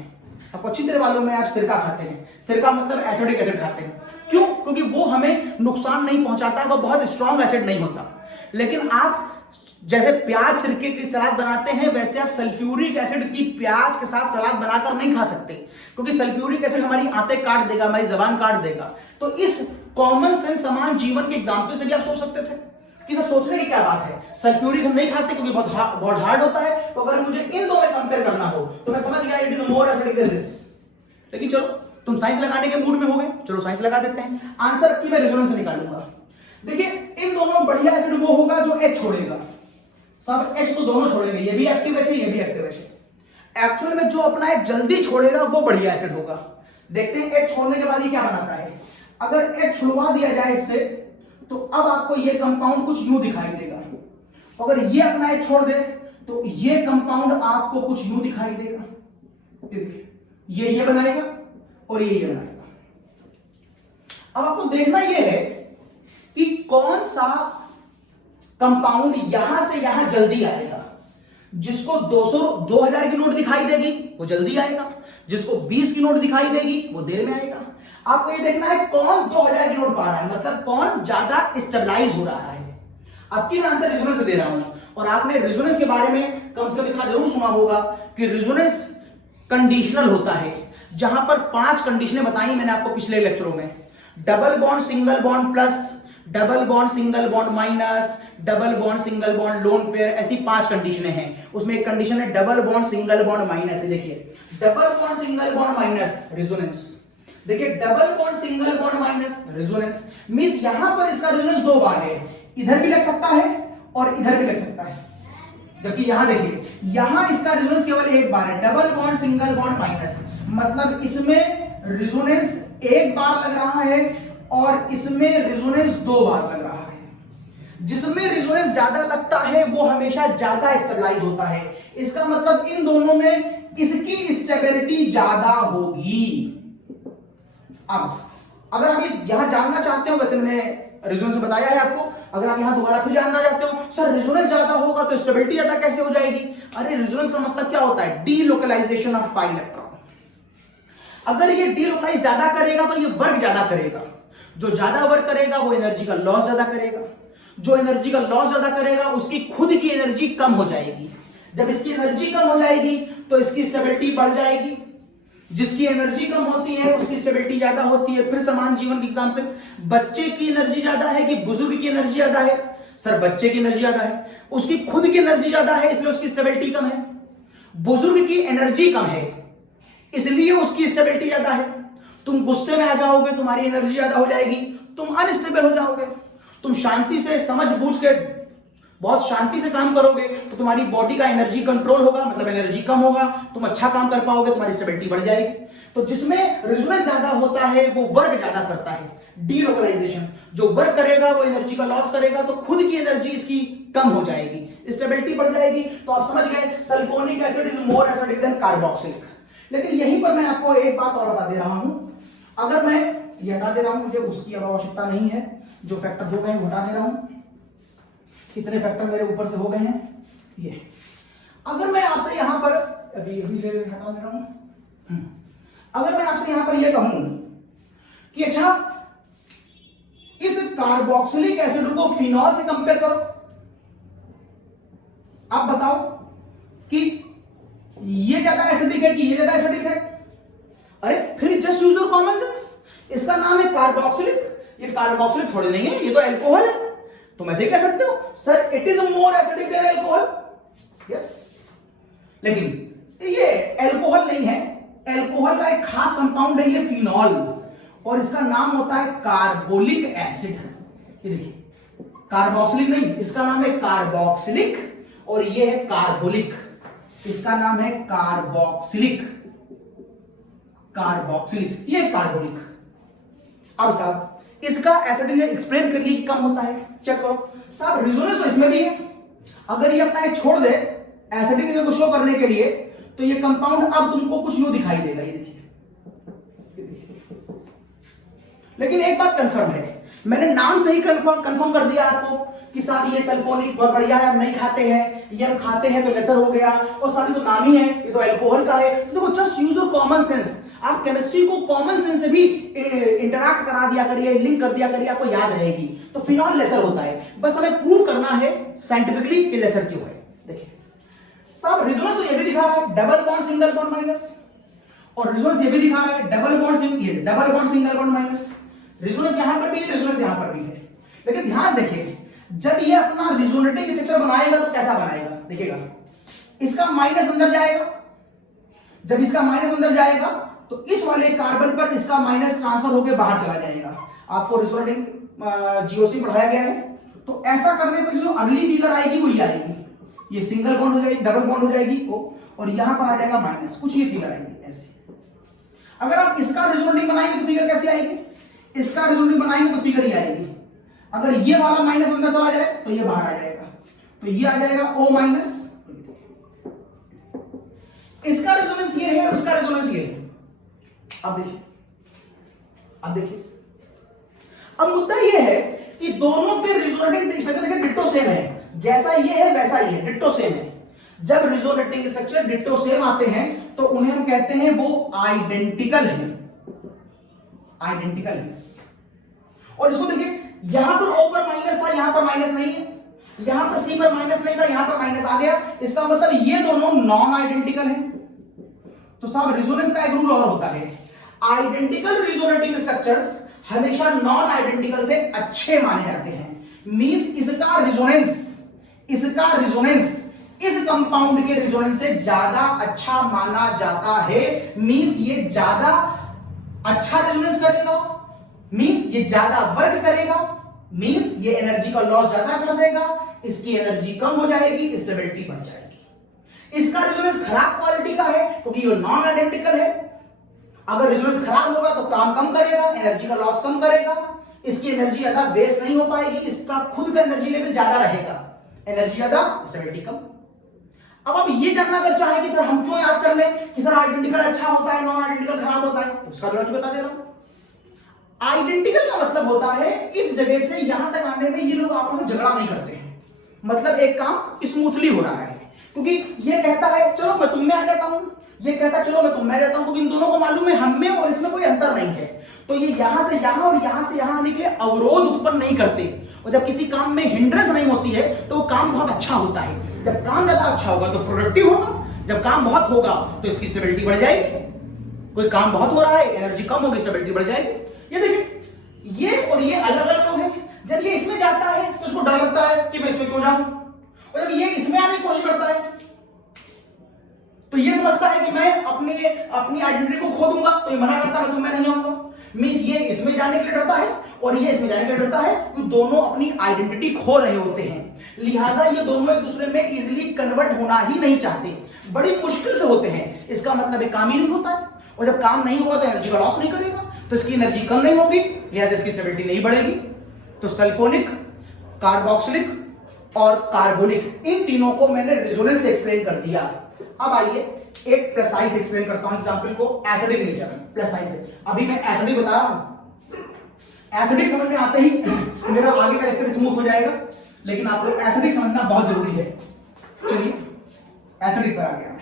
आपको अच्छी तरह मालूम है, आप सिरका खाते हैं। सिरका मतलब एसिडिक एसिड खाते हैं। क्यों? क्योंकि वो हमें नुकसान नहीं पहुंचाता, वो बहुत स्ट्रॉन्ग एसिड नहीं होता। लेकिन आप जैसे प्याज सिरके की सलाद बनाते हैं, वैसे आप सल्फ्यूरिक एसिड की प्याज के साथ सलाद बनाकर नहीं खा सकते, क्योंकि सल्फ्यूरिक एसिड हमारी आंतें काट देगा, हमारी जबान काट देगा। तो इस कॉमन सेंस समान जीवन के एग्जाम्पल से भी आप सोच सकते थे कि सर सोचने की क्या बात है, सल्फ्यूरिक हम नहीं खाते क्योंकि बहुत हार्ड होता है। तो अगर मुझे इन दो में कंपेयर करना हो तो मैं समझ गया it is more acidic then this. लेकिन चलो, तुम साइंस लगाने के मूड में हो गए, चलो साइंस लगा देते हैं। आंसर की मैं रेजोनेंस से निकालूंगा। देखिए, इन दोनों में बढ़िया एसिड वो होगा जो H छोड़ेगा। सब H तो दोनों छोड़ेंगे, ये भी एक्टिव H है, ये भी एक्टिव H है। एक्चुअल में जो अपना H जल्दी छोड़ेगा वो बढ़िया एसिड होगा। देखते हैं H छोड़ने के बाद ये क्या बनाता है। अगर H छुड़वा दिया जाए इससे, तो अब आपको ये कंपाउंड कुछ यूं दिखाई देगा। अगर ये अपना H छोड़ दे तो ये कंपाउंड आपको कुछ यूं दिखाई देगा। ये बनाएगा और ये बनाएगा। अब आपको देखना ये है कि कौन सा कंपाउंड यहां से यहां जल्दी आएगा। जिसको 2000 की नोट दिखाई देगी वो जल्दी आएगा, जिसको 20 की नोट दिखाई देगी वो देर में आएगा। आपको ये देखना है कौन 2000 की नोट पा रहा है, मतलब कौन ज्यादा स्टेबलाइज हो रहा है। आपकी मैं आंसर रेजोनेंस से दे रहा हूं, और आपने रेजोनेंस के बारे में कम से कम इतना जरूर सुना होगा कि रेजोनेंस कंडीशनल होता है, जहां पर 5 कंडीशनें बताई मैंने आपको पिछले लेक्चरों में। Double bond single bond plus, double bond single bond minus, double bond single bond lone pair, ऐसी 5 कंडीशनें हैं। उसमें एक कंडीशन है double bond single bond minus. देखिए, double bond single bond minus resonance. देखिए, double bond single bond minus resonance means यहां पर इसका रेजोनेंस 2 बार है। इधर भी लग सकता है और इधर भी लग सकता है। जबकि यहां देखिए, यहां इसका रेजोनेंस केवल 1 बार है। Double bond single bond minus मतलब इसमें रेजोनेंस 1 बार लग रहा है और इसमें रेजोनेंस 2 बार लग रहा है। जिसमें रेजोनेंस ज्यादा लगता है वो हमेशा ज्यादा स्टेबलाइज होता है। इसका मतलब इन दोनों में इसकी स्टेबिलिटी ज्यादा होगी। अब अगर आप यहां जानना चाहते हो, वैसे मैंने रेजोनेंस बताया है आपको, अगर आप यहां दोबारा फिर जानना चाहते हो सर रेजोनेंस ज्यादा होगा तो स्टेबिलिटी ज्यादा कैसे हो जाएगी। अरे रेजोनेंस का मतलब क्या होता है, डीलोकलाइजेशन ऑफ पाई इलेक्ट्रॉन। अगर ये डीलोकलाइज ज्यादा करेगा तो ये वर्क ज्यादा करेगा। जो ज्यादा वर्क करेगा वो एनर्जी का लॉस ज्यादा करेगा। जो एनर्जी का लॉस ज्यादा करेगा उसकी खुद की एनर्जी कम हो जाएगी। जब इसकी एनर्जी कम हो जाएगी तो इसकी स्टेबिलिटी बढ़ जाएगी। जिसकी एनर्जी कम होती है उसकी स्टेबिलिटी ज्यादा होती है। फिर समान जीवन के एग्जांपल, बच्चे की एनर्जी ज्यादा है कि बुजुर्ग की एनर्जी ज्यादा है? सर बच्चे की एनर्जी ज्यादा है, उसकी खुद की एनर्जी ज्यादा है इसलिए उसकी स्टेबिलिटी कम है। बुजुर्ग की एनर्जी कम है इसलिए उसकी स्टेबिलिटी ज्यादा है। तुम गुस्से में आ जाओगे, तुम्हारी एनर्जी ज्यादा हो जाएगी, तुम अनस्टेबल हो जाओगे। तुम शांति से समझ बूझ के बहुत शांति से काम करोगे तो तुम्हारी बॉडी का एनर्जी कंट्रोल होगा, मतलब एनर्जी कम होगा, तुम अच्छा काम कर पाओगे, तुम्हारी स्टेबिलिटी बढ़ जाएगी। तो जिसमें रेजोनेंस ज्यादा होता है वो वर्क ज्यादा करता है, डीलोकलाइजेशन। जो वर्क करेगा वो एनर्जी का लॉस करेगा तो खुद की एनर्जी इसकी कम हो जाएगी, स्टेबिलिटी बढ़ जाएगी। तो आप समझ गए sulphonic acid is more acidic then carboxylic. लेकिन यहीं पर मैं आपको एक बात और बता दे रहा हूं, अगर मैं ये हटा दे रहा हूं, मुझे उसकी अब आवश्यकता नहीं है, जो फैक्टर हो गए हटा दे रहा हूं। कितने फैक्टर मेरे ऊपर से हो गए हैं ये। अगर मैं आपसे यहां पर अभी ले हटा दे रहा हूं, अगर मैं आपसे यहां पर यह कहूं कि अच्छा इस कार्बोक्सिलिक एसिड को फिनॉल से कंपेयर करो, आप बताओ कि ये ज्यादा एसिडिक है कि ये ज्यादा एसिडिक है? अरे फिर just use your common sense. इसका नाम है कार्बोक्सिलिक, ये कार्बोक्सिलिक थोड़े नहीं है, ये तो अल्कोहल है। तुम ऐसे ही कह सकते हो sir it is more acidic then alcohol. Yes, लेकिन ये अल्कोहल नहीं है, अल्कोहल का एक खास कंपाउंड है ये फिनॉल, और इसका नाम होता है कार्बोलिक एसिड। ये देखिए, कार्बोक्सिलिक नहीं, इसका नाम है कार्बोक्सिलिक और ये है कार्बोलिक। इसका नाम है कार्बोक्सिलिक, कार्बोक्सिलिक, ये कार्बोलिक। अब साहब इसका एसिडिक एक्सप्लेन करिए कि कम होता है, चेक करो साहब। रेजोनेंस तो इसमें भी है, अगर ये अपना एक छोड़ दे एसिडिक को शो करने के लिए तो ये कंपाउंड अब तुमको कुछ यूं दिखाई देगा, ये देखिए। लेकिन एक बात कंफर्म है, मैंने नाम से ही कंफर्म कर दिया आपको कि साहब ये सल्फोनिक बहुत बढ़िया है, हम नहीं खाते हैं, ये हम खाते हैं तो लेसर हो गया, और साहब तो नाम ही है, ये तो अल्कोहल का है। तो देखो, just use your common sense. आप केमिस्ट्री को कॉमन सेंस से भी इंटरैक्ट करा दिया करिए, लिंक कर दिया करिए, आपको याद रहेगी। तो फिनॉल लेसर होता है, बस हमें प्रूव करना है साइंटिफिकली कि लेसर क्यों है। देखिए साहब, रेजोनेंस तो ये भी दिखा रहा है double bond single bond minus, और रेजोनेंस ये भी दिखा रहा है double bond single bond minus. Resonance यहां पर भी है, रेजोनेंस यहां पर भी है। लेकिन ध्यान से देखिए, जब ये अपना रेजोनेटिंग स्ट्रक्चर बनाएगा तो कैसा बनाएगा, देखिएगा, इसका माइनस अंदर जाएगा। जब इसका माइनस अंदर जाएगा तो इस वाले कार्बन पर इसका माइनस ट्रांसफर होकर बाहर चला जाएगा। आपको रेजोनेटिंग जीओसी पढ़ाया गया है। तो ऐसा करने पर जो अगली फिगर आएगी वो ये आएगी, ये सिंगल बॉन्ड हो जाएगी, डबल बॉन्ड हो जाएगी ओ, और यहां पर आ जाएगा माइनस, कुछ ये फिगर आएगी ऐसी। अगर आप इसका रेजोनेटिंग बनाएंगे तो फिगर कैसी आएगी, इसका रेजोनेटिंग बनाएंगे तो फिगर ये आएगी। अगर ये वाला माइनस अंदर चला जाए तो ये बाहर आ जाएगा, तो ये आ जाएगा O माइनस। इसका रेजोनेंस ये है, उसका रेजोनेंस ये है। अब देखिए, अब मुद्दा ये है कि दोनों के रेजोनेटिंग स्ट्रक्चर देखिए डिट्टो सेम है, जैसा ये है वैसा ही है, डिट्टो सेम है। जब रेजोनेटिंग स्ट्रक्चर डिट्टो सेम आते हैं तो उन्हें हम कहते हैं वो आइडेंटिकल है, आइडेंटिकल है। और इसको देखिए, यहां पर O पर माइनस था, यहां पर माइनस नहीं है, यहां पर C पर माइनस नहीं था, यहां पर माइनस आ गया। इसका मतलब ये दोनों नॉन आइडेंटिकल हैं। तो साहब रेजोनेंस का एक रूल और होता है, आइडेंटिकल रेजोनेटिंग स्ट्रक्चर्स हमेशा नॉन आइडेंटिकल से अच्छे माने जाते हैं। मींस इसका रेजोनेंस इस कंपाउंड के रेजोनेंस से ज्यादा अच्छा माना जाता है। मींस ये ज्यादा अच्छा रेजोनेंस करेगा, मींस ये ज्यादा वर्क करेगा, मींस ये एनर्जी का लॉस ज्यादा कर देगा, इसकी एनर्जी कम हो जाएगी, स्टेबिलिटी बढ़ जाएगी। इसका रेजोनेंस खराब क्वालिटी का है क्योंकि ये नॉन आइडेंटिकल है। अगर रेजोनेंस खराब होगा तो काम कम करेगा, एनर्जी का लॉस कम करेगा, इसकी एनर्जी ज्यादा वेस्ट नहीं हो पाएगी, इसका खुद का एनर्जी लेवल ज्यादा रहेगा, एनर्जी ज्यादा, स्टेबिलिटी कम। अब आप ये जानना अगर चाहे कि सर हम क्यों याद कर लें कि सर आइडेंटिकल अच्छा होता है, नॉन आइडेंटिकल खराब होता है, उसका जवाब बता दे रहा हूं। आइडेंटिकल का मतलब होता है इस जगह से यहां तक आने में ये लोग आपस में झगड़ा नहीं करते हैं, मतलब एक काम स्मूथली हो रहा है। क्योंकि ये कहता है चलो मैं तुम में आ जाता हूं, ये कहता है चलो मैं तुम में आ जाता हूं, क्योंकि इन दोनों को मालूम है हम में और इसमें कोई अंतर नहीं है। तो ये यहां से यहां और यहां से यहां आने के लिए अवरोध उत्पन्न नहीं करते, और जब किसी काम में हिंड्रेंस नहीं होती है तो वो काम बहुत अच्छा होता है। जब काम ज्यादा अच्छा होगा तो प्रोडक्टिव होगा, जब काम बहुत होगा तो इसकी स्टेबिलिटी बढ़ जाएगी। कोई काम बहुत हो रहा है, एनर्जी कम होगी, स्टेबिलिटी बढ़ जाएगी। ये देखिए, ये और ये अलग अलग लोग हैं। जब ये इसमें जाता है तो उसको डर लगता है कि मैं इसमें क्यों जाऊं, और जब ये इसमें आने की कोशिश करता है तो ये समझता है कि मैं अपनी आइडेंटिटी को खो दूंगा, तो ये मना करता है मैं नहीं आऊंगा। मींस ये इसमें जाने के लिए डरता है और ये इसमें जाने के लिए डरता है, क्योंकि दोनों अपनी आइडेंटिटी खो रहे होते हैं। लिहाजा ये दोनों एक दूसरे में इजीली कन्वर्ट होना ही नहीं चाहते, बड़ी मुश्किल से होते हैं। इसका मतलब काम ही नहीं होता है, और जब काम नहीं होगा तो एनर्जी का लॉस नहीं करेगा, तो इसकी एनर्जी कम नहीं होगी, लिहाजा इसकी स्टेबिलिटी नहीं बढ़ेगी। तो सल्फोनिक, कार्बोक्सिलिक और कार्बोनिक, इन तीनों को मैंने रेजोनेंस से एक्सप्लेन कर दिया। अब आइए एक प्रेसाइज एक्सप्लेन करता हूं एग्जांपल को एसिडिक नेचर में। प्रेसाइज है, अभी मैं एसिडिक बता रहा हूं, एसिडिक समझ में आते ही मेरा आगे का लेक्चर स्मूथ हो जाएगा, लेकिन आप लोग एसिडिक समझना बहुत जरूरी है। चलिए एसिडिक पर आ गया मैं।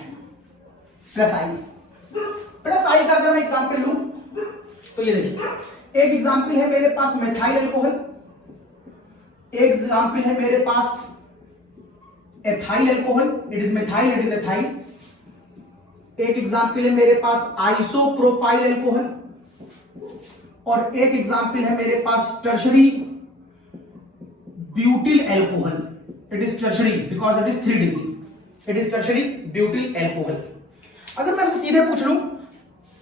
प्रेसाइज का अगर मैं एग्जांपल लूं तो ये देखिए, एक एग्जांपल है मेरे पास मेथाइल अल्कोहल, एक एग्जांपल है मेरे पास ethyl alcohol, it is methyl, it is ethyl. एक एग्जांपल है मेरे पास आइसोप्रोपाइल अल्कोहल, और एक एग्जांपल है मेरे पास tertiary butyl alcohol. It is tertiary because it is 3 degree, it is tertiary butyl alcohol. अगर मैं आपसे सीधे पूछ लूं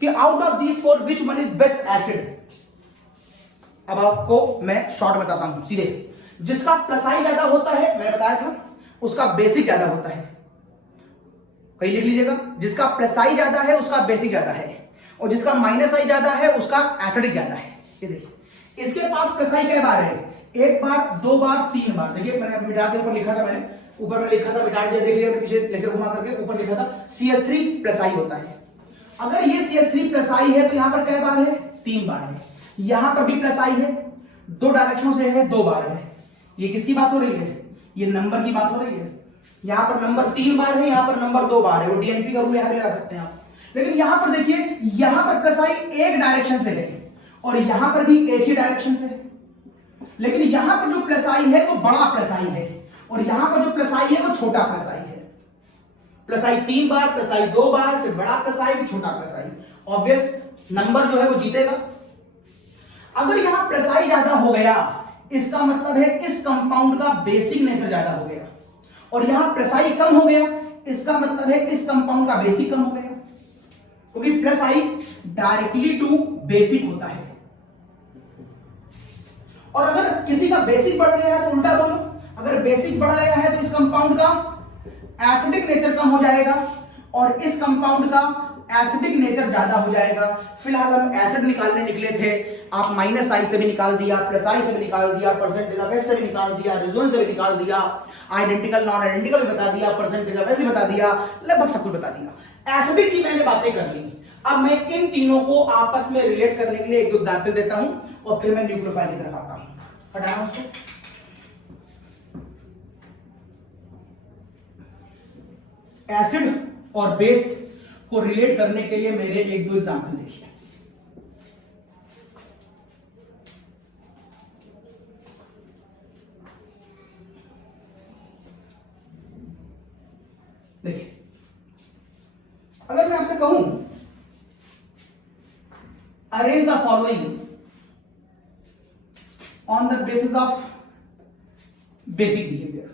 कि out of these 4 which one is best acid, अब आपको मैं शॉर्ट बताता हूं सीधे। जिसका प्लसाई ज्यादा होता है, मैंने बताया था, उसका बेसिक ज्यादा होता है। कहीं लिख लीजिएगा, जिसका प्लस आई ज्यादा है उसका बेसिक ज्यादा है, और जिसका माइनस आई ज्यादा है उसका एसिडिक ज्यादा है। ये देखिए, इसके पास प्लस आई कई बार है, 1 बार, 2 बार, 3 बार। देखिए मैंने मिटा के ऊपर लिखा था मैंने, ऊपर में लिखा था, मिटा दिया, देख लिया पीछे लेक्चर घुमा करके, ऊपर लिखा था CH3+I होता है। अगर ये CH3+I है तो यहां पर कै बार है? 3 बार है। यहां पर भी +I है, 2 डायरेक्शनों से है, 2 बार है। ये किसकी बात हो रही है? ये नंबर की बात हो रही है। यहां पर नंबर 3 बार है, यहां पर नंबर 2 बार है। वो DNP का रूल यहां पे लगा सकते हैं आप। लेकिन यहां पर देखिए, यहां पर +I एक डायरेक्शन से है और यहां पर भी एक ही डायरेक्शन से है। लेकिन यहां पर जो +I है वो बड़ा +I है और यहां पर जो +I है वो छोटा +I है। +I 3 बार, +I 2 बार, फिर बड़ा +I, फिर छोटा +I। ऑब्वियस नंबर जो है वो जीतेगा। अगर यहां +I ज्यादा हो गया, इसका मतलब है इस कंपाउंड का बेसिक नेचर ज्यादा हो गया, और यहां +I कम हो गया, इसका मतलब है इस कंपाउंड का बेसिक कम हो गया, क्योंकि +I डायरेक्टली टू बेसिक होता है। और अगर किसी का बेसिक बढ़ गया है तो उल्टा दोनों, अगर बेसिक बढ़ गया है तो इस कंपाउंड का एसिडिक नेचर कम हो जाएगा और इस कंपाउंड का एसिडिक नेचर ज्यादा हो जाएगा। फिलहाल हम एसिड निकालने निकले थे, आप -I से भी निकाल दिया, +I से भी निकाल दिया, परसेंटेज ऑफ S से भी निकाल दिया, रेजोनेंस से भी निकाल दिया, आइडेंटिकल नॉन आइडेंटिकल भी बता दिया, परसेंटेज ऑफ S भी बता दिया, लगभग सब कुछ बता दिया। एसिडिक की मैंने बातें कर ली। अब मैं इन तीनों को आपस में रिलेट करने के लिए एक दो एग्जाम्पल देता हूं और फिर मैं न्यूक्लियोफाइल की तरफ आता हूं। हटाना उसको। एसिड और बेस को रिलेट करने के लिए मेरे एक दो एग्जाम्पल देखिए। देखिए, अगर मैं आपसे कहूं arrange the following on the basis of basic behaviour,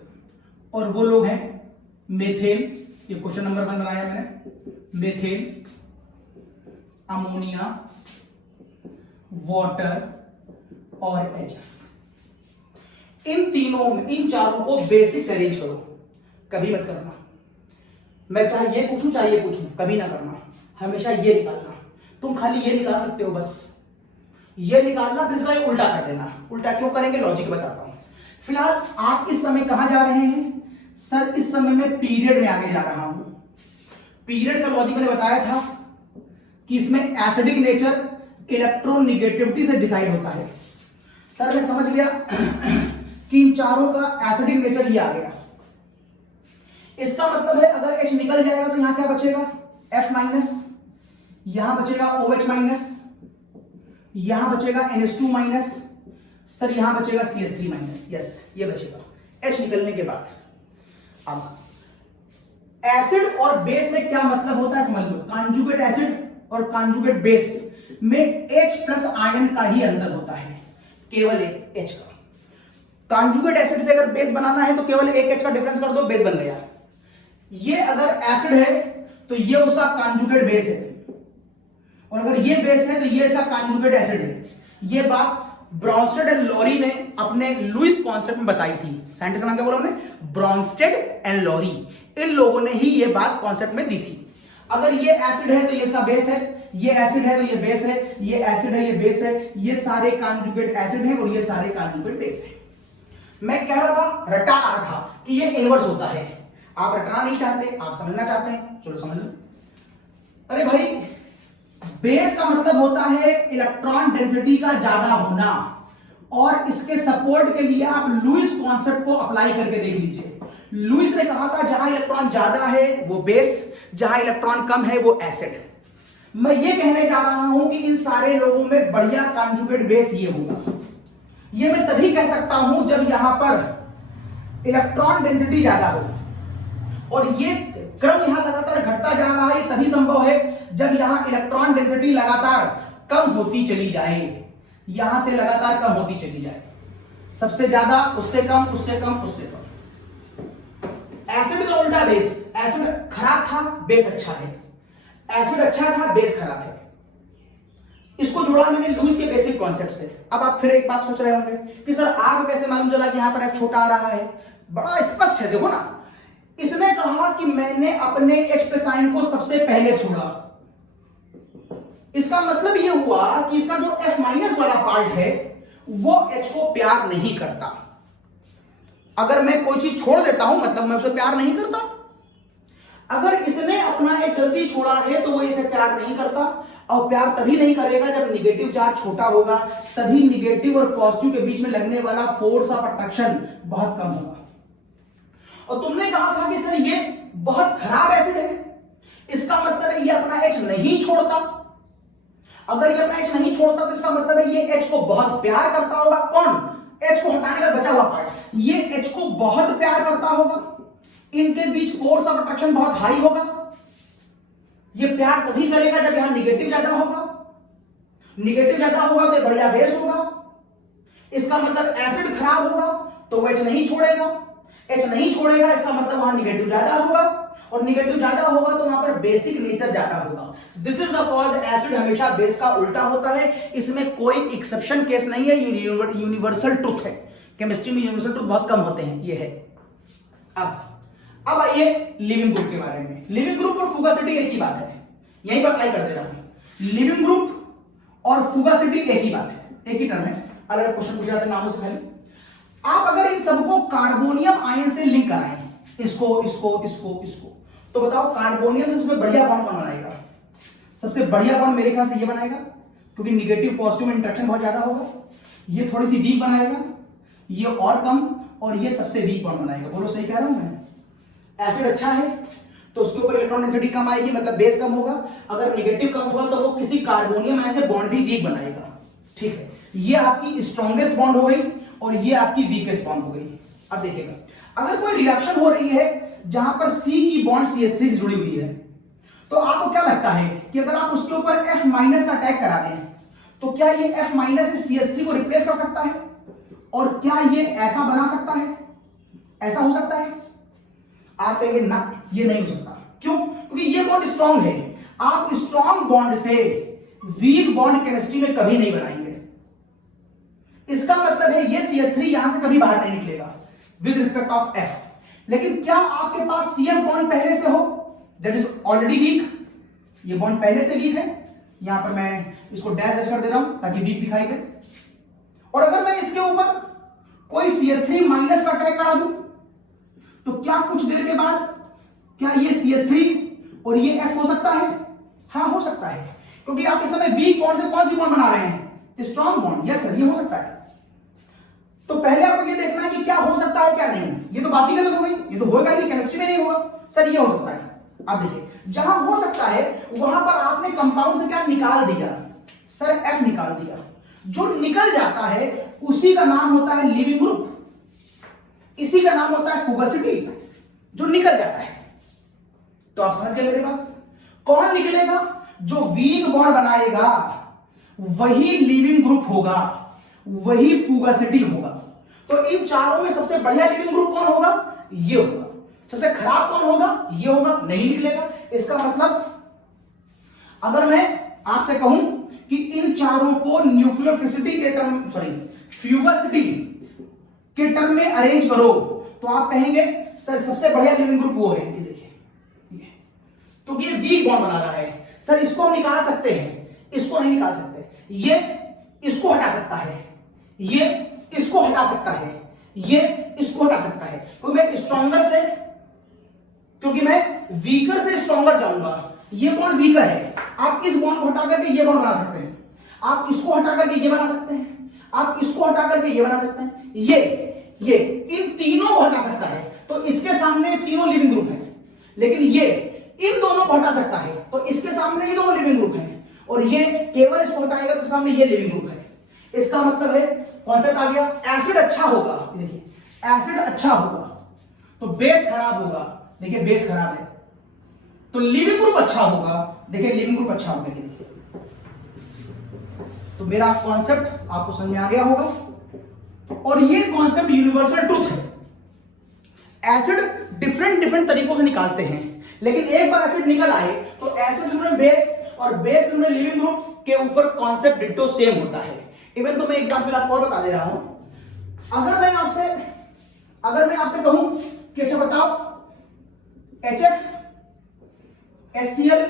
और वो लोग हैं मेथेन, ये क्वेश्चन नंबर 1 बनाया मैंने, मेथेन, अमोनिया, वाटर और HF। इन तीनों में, इन चारों को बेसिक से अरेंज करो, कभी मत करना। मैं चाहे ये पूछूं चाहे ये पूछूं, कभी ना करना, हमेशा ये निकालना। तुम खाली ये निकाल सकते हो, बस ये निकालना, फिर इसका उल्टा कर देना। उल्टा क्यों करेंगे, लॉजिक बताता हूं। फिलहाल आप इस समय कहां जा रहे हैं? सर इस समय मैं पीरियड में आगे जा रहा हूं। पीरियड का लॉजिक मैंने बताया था कि इसमें एसिडिक नेचर इलेक्ट्रॉन निगेटिविटी से डिसाइड होता है। सर मैं समझ गया कि इन चारों का एसिडिक नेचर ये आ गया। इसका मतलब है अगर H निकल जाएगा तो यहां क्या बचेगा? F-, यहां बचेगा OH-, यहां बचेगा NH2-, सर यहां बचेगा CH3-। यस, ये बचेगा H निकलने के बाद। अब एसिड और बेस में क्या मतलब होता है समझ लो। कॉन्जुगेट एसिड और कॉन्जुगेट बेस में H+ आयन का ही अंतर होता है, केवल एक H का। कॉन्जुगेट एसिड से अगर बेस बनाना है तो केवल एक H का डिफरेंस कर दो, बेस बन गया। ये अगर एसिड है तो ये उसका कॉन्जुगेट बेस है, और अगर ये बेस है तो ये इसका कॉन्जुगेट एसिड है। ये बात ब्रॉन्स्टेड एंड लॉरी ने अपने लुईस कॉन्सेप्ट में बताई थी। साइंटिस्ट का नाम क्या बोला हमने? Brønsted and lorry. इन लोगों ने ही ये बात कॉन्सेप्ट में दी थी। अगर ये एसिड है तो ये इसका बेस है, ये एसिड है तो ये बेस है, ये एसिड है ये बेस है, ये सारे कॉन्जुगेट एसिड है और ये सारे कॉन्जुगेट बेस है। मैं कह रहा था, रटा रहा था कि ये इनवर्स होता है। आप रटना नहीं चाहते, आप समझना चाहते हैं, चलो समझ लो। अरे भाई, बेस का मतलब होता है इलेक्ट्रॉन डेंसिटी का ज्यादा होना, और इसके सपोर्ट के लिए आप लुईस कॉन्सेप्ट को अप्लाई करके देख लीजिए। लुईस ने कहा था जहां इलेक्ट्रॉन ज्यादा है वो बेस, जहां इलेक्ट्रॉन कम है वो एसिड। मैं ये कहने जा रहा हूं कि इन सारे लोगों में बढ़िया कॉन्जुगेट बेस ये होगा। ये मैं तभी कह सकता हूं जब यहां पर इलेक्ट्रॉन डेंसिटी ज्यादा हो, और ये क्रम यहां लगातार घटता जा रहा है। ये तभी संभव है जब यहां इलेक्ट्रॉन डेंसिटी लगातार कम होती चली जाए, यहां से लगातार कम होती चली जाए, सबसे ज्यादा, उससे कम, उससे कम, उससे कम। एसिड का उल्टा बेस, एसिड खराब था, बेस अच्छा है, एसिड अच्छा था, बेस खराब है। इसको जोड़ा मैंने लुईस के बेसिक कॉन्सेप्ट से। अब आप फिर एक बात सोच रहे होंगे कि सर आपको कैसे मालूम चला कि यहां पर F छोटा आ रहा है? बड़ा स्पष्ट है, देखो ना। इसने कहा कि मैंने अपने H+ आयन को सबसे पहले छोड़ा। इसका मतलब यह हुआ कि इसका जो F- वाला पार्ट है वो H को प्यार नहीं करता। अगर मैं कोई चीज छोड़ देता हूं मतलब मैं उसे प्यार नहीं करता। अगर इसने अपना H जल्दी छोड़ा है तो वो इसे प्यार नहीं करता, और प्यार तभी नहीं करेगा जब निगेटिव चार्ज छोटा होगा, तभी निगेटिव और पॉजिटिव के बीच में लगने वाला फोर्स ऑफ अट्रैक्शन बहुत कम होगा। और तुमने कहा था कि सर ये बहुत खराब एसिड है, इसका मतलब है ये अपना H नहीं छोड़ता। अगर ये अपना H नहीं छोड़ता तो इसका मतलब है ये H को बहुत प्यार करता होगा। कौन? H को हटाने का बचा हुआ पार्ट, ये H को बहुत प्यार करता होगा, इनके बीच फोर्स ऑफ अट्रैक्शन बहुत हाई होगा। ये प्यार तभी करेगा जब यहां निगेटिव ज्यादा होगा, निगेटिव ज्यादा होगा तो बढ़िया बेस होगा। इसका मतलब एसिड खराब होगा तो वो H नहीं छोड़ेगा, H नहीं छोड़ेगा इसका मतलब वहां निगेटिव ज्यादा होगा, और निगेटिव ज्यादा होगा तो वहां पर बेसिक नेचर ज्यादा होगा। This is the cause acid हमेशा बेस का उल्टा होता है, इसमें कोई एक्सेप्शन केस नहीं है, यूनिवर्सल ट्रुथ है। केमिस्ट्री में यूनिवर्सल ट्रुथ बहुत कम होते हैं, ये है। अब आइए लिविंग ग्रुप के बारे में। लिविंग ग्रुप और फुगासिटी एक ही बात है, यहीं पर अप्लाई कर दे रहा हूं। लिविंग ग्रुप और फुगासिटी एक ही बात है, एक ही टर्म है, अलग अलग क्वेश्चन पूछे जाते हैं नामों से पहले। आप अगर इन सबको कार्बोनियम आयन से लिंक कराएं, इसको इसको इसको इसको, तो बताओ कार्बोनियम से सबसे बढ़िया बॉन्ड कौन बनाएगा? सबसे बढ़िया बॉन्ड मेरे ख्याल से ये बनाएगा, क्योंकि निगेटिव पॉजिटिव में इंटरेक्शन बहुत ज्यादा होगा। ये थोड़ी सी वीक बनाएगा, ये और कम, और ये सबसे वीक बॉन्ड बनाएगा। बोलो सही कह रहा हूं मैं? एसिड अच्छा है तो उसके ऊपर इलेक्ट्रॉन डेंसिटी कम आएगी, मतलब बेस कम होगा। अगर निगेटिव कम होगा तो वो किसी कार्बोनियम आयन से बॉन्ड भी वीक बनाएगा। ठीक है, ये आपकी स्ट्रॉन्गेस्ट बॉन्ड हो गई और ये आपकी वीकेस्ट बॉन्ड हो गई। अब देखिएगा, अगर कोई रिएक्शन हो रही है जहां पर C की बॉन्ड CH3 से जुड़ी हुई है, तो आपको क्या लगता है कि अगर आप उसके ऊपर F- का अटैक करा दें तो क्या ये F- इस CH3 को रिप्लेस कर सकता है? और क्या ये ऐसा बना सकता है? ऐसा हो सकता है? आप कहेंगे ना, ये नहीं हो सकता। क्यों? क्योंकि ये बॉन्ड स्ट्रॉन्ग है। आप स्ट्रॉन्ग बॉन्ड से वीक बॉन्ड केमिस्ट्री में कभी नहीं बनाएंगे। इसका मतलब है ये CH3 यहां से कभी बाहर नहीं निकलेगा विद रिस्पेक्ट ऑफ F। लेकिन क्या आपके पास CF बॉन्ड पहले से हो दैट इज ऑलरेडी वीक, ये बॉन्ड पहले से वीक है, यहां पर मैं इसको डैश कर दे रहा हूं ताकि वीक दिखाई दे। और अगर मैं इसके ऊपर कोई CH3 माइनस का अटैक करा दूं तो क्या कुछ देर के बाद क्या ये CH3 और ये F हो सकता है? हाँ हो सकता है, क्योंकि आप इस समय वीक बॉन्ड से कौन सी बॉन्ड बना रहे हैं? Strong bond. यस सर, ये हो सकता है। तो पहले आपको ये देखना है कि क्या हो सकता है क्या नहीं। ये तो बात ही गलत हो गई, ये तो होगा ही नहीं, केमिस्ट्री में नहीं होगा। सर ये हो सकता है। अब देखिए, जहां हो सकता है वहां पर आपने कंपाउंड से क्या निकाल दिया? सर F निकाल दिया। जो निकल जाता है उसी का नाम होता है लिविंग ग्रुप, इसी का नाम होता है फुगासिटी, जो निकल जाता है। तो आप समझ गए मेरे पास? कौन निकलेगा? जो वीक बॉन्ड बनाएगा वही लिविंग ग्रुप होगा, वही फुगासिटी होगा। तो इन चारों में सबसे बढ़िया लिविंग ग्रुप कौन होगा? ये होगा। सबसे खराब कौन होगा? ये होगा, नहीं निकलेगा। इसका मतलब अगर मैं आपसे कहूं कि इन चारों को न्यूक्लियोफिलिसिटी के टर्म फ्यूगासिटी के टर्म में अरेंज करो तो आप कहेंगे सर सबसे बढ़िया लिविंग ग्रुप वो है। ये देखिए, ये क्योंकि ये वीक बॉन्ड बना रहा है। सर इसको हम निकाल सकते हैं, इसको नहीं निकाल सकते। ये इसको हटा सकता है, ये इसको हटा सकता है, ये इसको हटा सकता है। तो मैं स्ट्रॉन्गर से, क्योंकि मैं वीकर से स्ट्रॉन्गर जाऊंगा। ये बॉन्ड वीकर है, आप इस बॉन्ड को हटा करके ये बॉन्ड बना सकते हैं, आप इसको हटा करके ये बना सकते हैं, आप इसको हटा करके ये बना सकते हैं, ये इन तीनों को हटा सकता है। तो इसके सामने तीनों लिविंग ग्रुप है। लेकिन ये इन दोनों को हटा सकता है तो इसके सामने ये दोनों लिविंग ग्रुप है, और ये केवल इसको हटाएगा तो सामने ये लिविंग ग्रुप है। इसका मतलब है कॉन्सेप्ट आ गया। एसिड अच्छा होगा, देखिए एसिड अच्छा होगा तो बेस खराब होगा, देखिए बेस खराब है तो लिविंग ग्रुप अच्छा होगा, देखिए लिविंग ग्रुप अच्छा होगा। देखिए तो मेरा कॉन्सेप्ट आपको समझ में आ गया होगा, और ये कॉन्सेप्ट यूनिवर्सल ट्रुथ है। एसिड डिफरेंट तरीकों से निकालते हैं, लेकिन एक बार एसिड निकल आए तो एसिड में बेस और बेस में लिविंग ग्रुप के ऊपर कॉन्सेप्ट डिट्टो सेम होता है। इवन तो मैं एग्जांपल आपको और बता दे रहा हूं। अगर मैं आपसे कहूं कि अच्छा बताओ HF, HCl,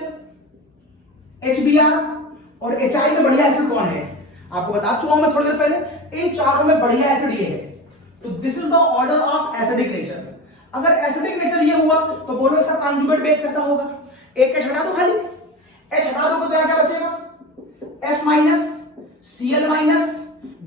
HBr और HI में बढ़िया एसिड कौन है? आपको बता चुका हूं मैं थोड़ी देर पहले। इन चारों में बढ़िया एसिड ये है, तो this is the order of acidic nature. अगर एसिडिक नेचर ये हुआ तो बोलो इसका कॉन्जुगेट बेस कैसा होगा? एक एच हटा दो, खाली एच हटा दो तो क्या बचेगा? F minus Cl minus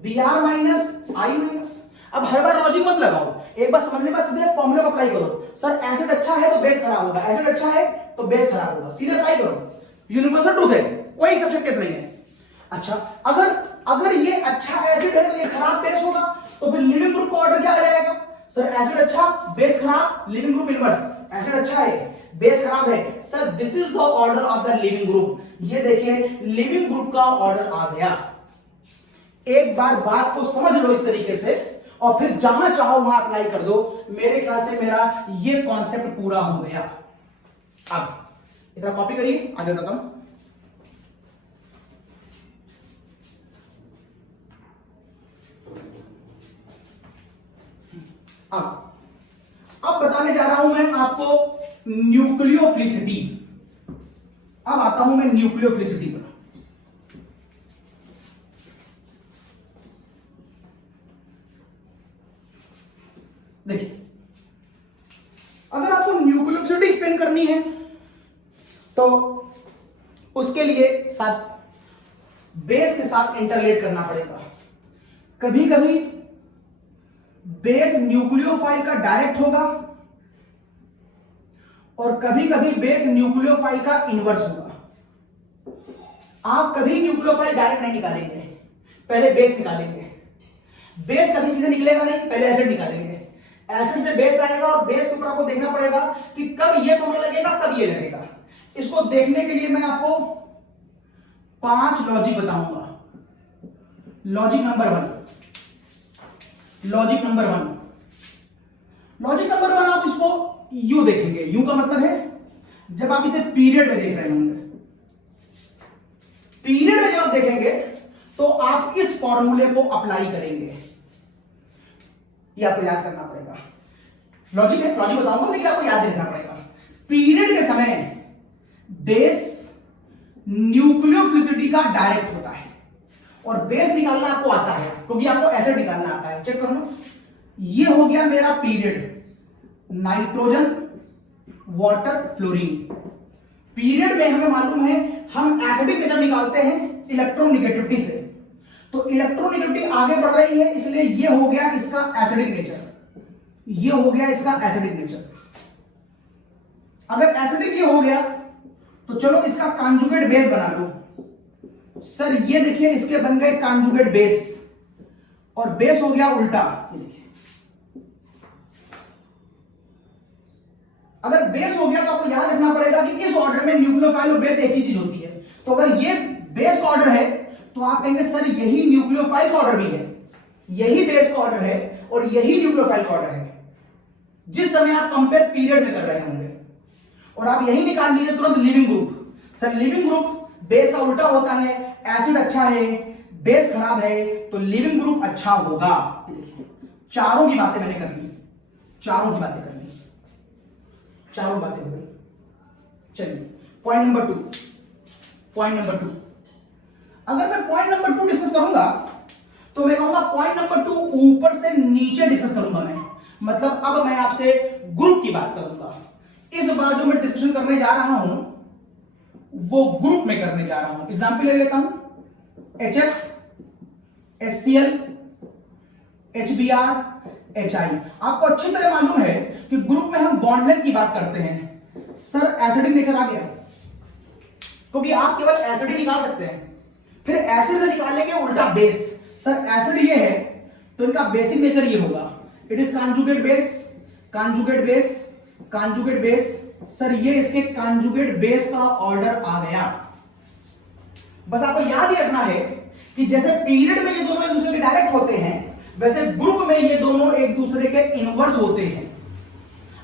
Br minus I minus. अब हर बार लॉजिक मत लगाओ, एक बार समझने का सीधे फॉर्मूला को अप्लाई करो। सर एसिड अच्छा है तो बेस खराब होगा, एसिड अच्छा है तो बेस खराब होगा, सीधे अप्लाई करो, यूनिवर्सल ट्रूथ है, कोई एक्सेप्शन केस नहीं है। अच्छा, अगर ये अच्छा एसिड है तो ये खराब बेस होगा, तो फिर लिविंग ग्रुप का ऑर्डर क्या आ जाएगा? सर एसिड अच्छा बेस खराब, लिविंग ग्रुप इनवर्स। एसिड अच्छा है बेस खराब है, sir this is the order of the leaving group. ये देखिए लिविंग ग्रुप का ऑर्डर आ गया। एक बार बात को समझ लो इस तरीके से और फिर जहां चाहो वहां अप्लाई कर दो। मेरे ख्याल से मेरा ये कॉन्सेप्ट पूरा हो गया। अब इधर कॉपी करिए, आगे बताता हूं। अब बताने जा रहा हूं मैं आपको न्यूक्लियोफिलिसिटी। अब आता हूं मैं न्यूक्लियोफिलिसिटी पर। देखिए, अगर आपको न्यूक्लियोफिलिसिटी एक्सप्लेन करनी है तो उसके लिए साथ बेस के साथ इंटरलेट करना पड़ेगा। कभी कभी बेस न्यूक्लियोफाइल का डायरेक्ट होगा और कभी कभी बेस न्यूक्लियोफाइल का इनवर्स होगा। आप कभी न्यूक्लियोफाइल डायरेक्ट नहीं निकालेंगे, पहले बेस निकालेंगे। बेस कभी सीधे निकलेगा नहीं, पहले एसिड निकालेंगे। एसिड से बेस आएगा और बेस के ऊपर आपको देखना पड़ेगा कि कब ये फॉर्मूला लगेगा, कब ये लगेगा। इसको देखने के लिए मैं आपको 5 लॉजिक बताऊंगा। Logic number 1, logic number 1, logic number 1 आप इसको यू देखेंगे। यू का मतलब है जब आप इसे पीरियड में देख रहे होंगे। पीरियड में जब आप देखेंगे तो आप इस फॉर्मूले को अप्लाई करेंगे। ये आपको याद करना पड़ेगा। लॉजिक है, लॉजिक बताऊंगा लेकिन आपको याद रखना पड़ेगा। पीरियड के समय बेस न्यूक्लियोफिलिसिटी का डायरेक्ट होता है और बेस निकालना आपको आता है क्योंकि आपको एसिड निकालना आता है। चेक कर लो, ये हो गया मेरा period, nitrogen water fluorine. Period में हमें मालूम है हम एसिडिक नेचर निकालते हैं इलेक्ट्रोनेगेटिविटी से, तो इलेक्ट्रोनेगेटिविटी आगे बढ़ रही है इसलिए ये हो गया इसका एसिडिक नेचर, ये हो गया इसका एसिडिक नेचर। अगर एसिडिक ये हो गया तो चलो इसका कॉन्जुगेट बेस बना लो। सर ये देखिए इसके बन गए कॉन्जुगेट बेस और बेस हो गया उल्टा। ये देखिए, अगर बेस हो गया तो आपको याद रखना पड़ेगा कि इस ऑर्डर में न्यूक्लियोफाइल और बेस एक ही चीज होती है। तो अगर ये बेस का ऑर्डर है तो आप कहेंगे सर यही न्यूक्लियोफाइल का ऑर्डर भी है, यही बेस का ऑर्डर है और यही न्यूक्लियोफाइल का ऑर्डर है। जिस समय आप कंपेयर पीरियड में कर रहे होंगे और आप यही निकाल लीजिए तुरंत leaving group. Sir leaving group base का उल्टा होता है, एसिड अच्छा है बेस खराब है तो लिविंग ग्रुप अच्छा होगा। देखिए चारों की बातें मैंने कर दी, चारों की बातें कर दी, चारों बातें हो गई। चलिए पॉइंट नंबर 2, पॉइंट नंबर 2। अगर मैं पॉइंट नंबर 2 डिस्कस करूंगा तो मैं कहूंगा पॉइंट नंबर 2 ऊपर से नीचे डिस्कस करूंगा मैं, मतलब अब मैं आपसे ग्रुप की बात करूंगा। इस बार जो मैं डिस्कशन करने जा रहा हूं वो ग्रुप में करने जा रहा हूं। एग्जांपल ले लेता हूं, HF, HCl, HBr, HI। आपको अच्छी तरह मालूम है कि ग्रुप में हम बॉन्ड लेंथ की बात करते हैं। सर एसिडिक नेचर आ गया क्योंकि आप केवल एसिड ही निकाल सकते हैं, फिर एसिड से निकालेंगे उल्टा बेस। सर एसिड ये है तो इनका बेसिक नेचर ये होगा, it is conjugate base, conjugate base, conjugate base. Sir ये इसके कॉन्जुगेट बेस का ऑर्डर आ गया। बस आपको याद ही रखना है कि जैसे पीरियड में ये दोनों एक दूसरे के डायरेक्ट होते हैं वैसे ग्रुप में ये दोनों एक दूसरे के इनवर्स होते हैं।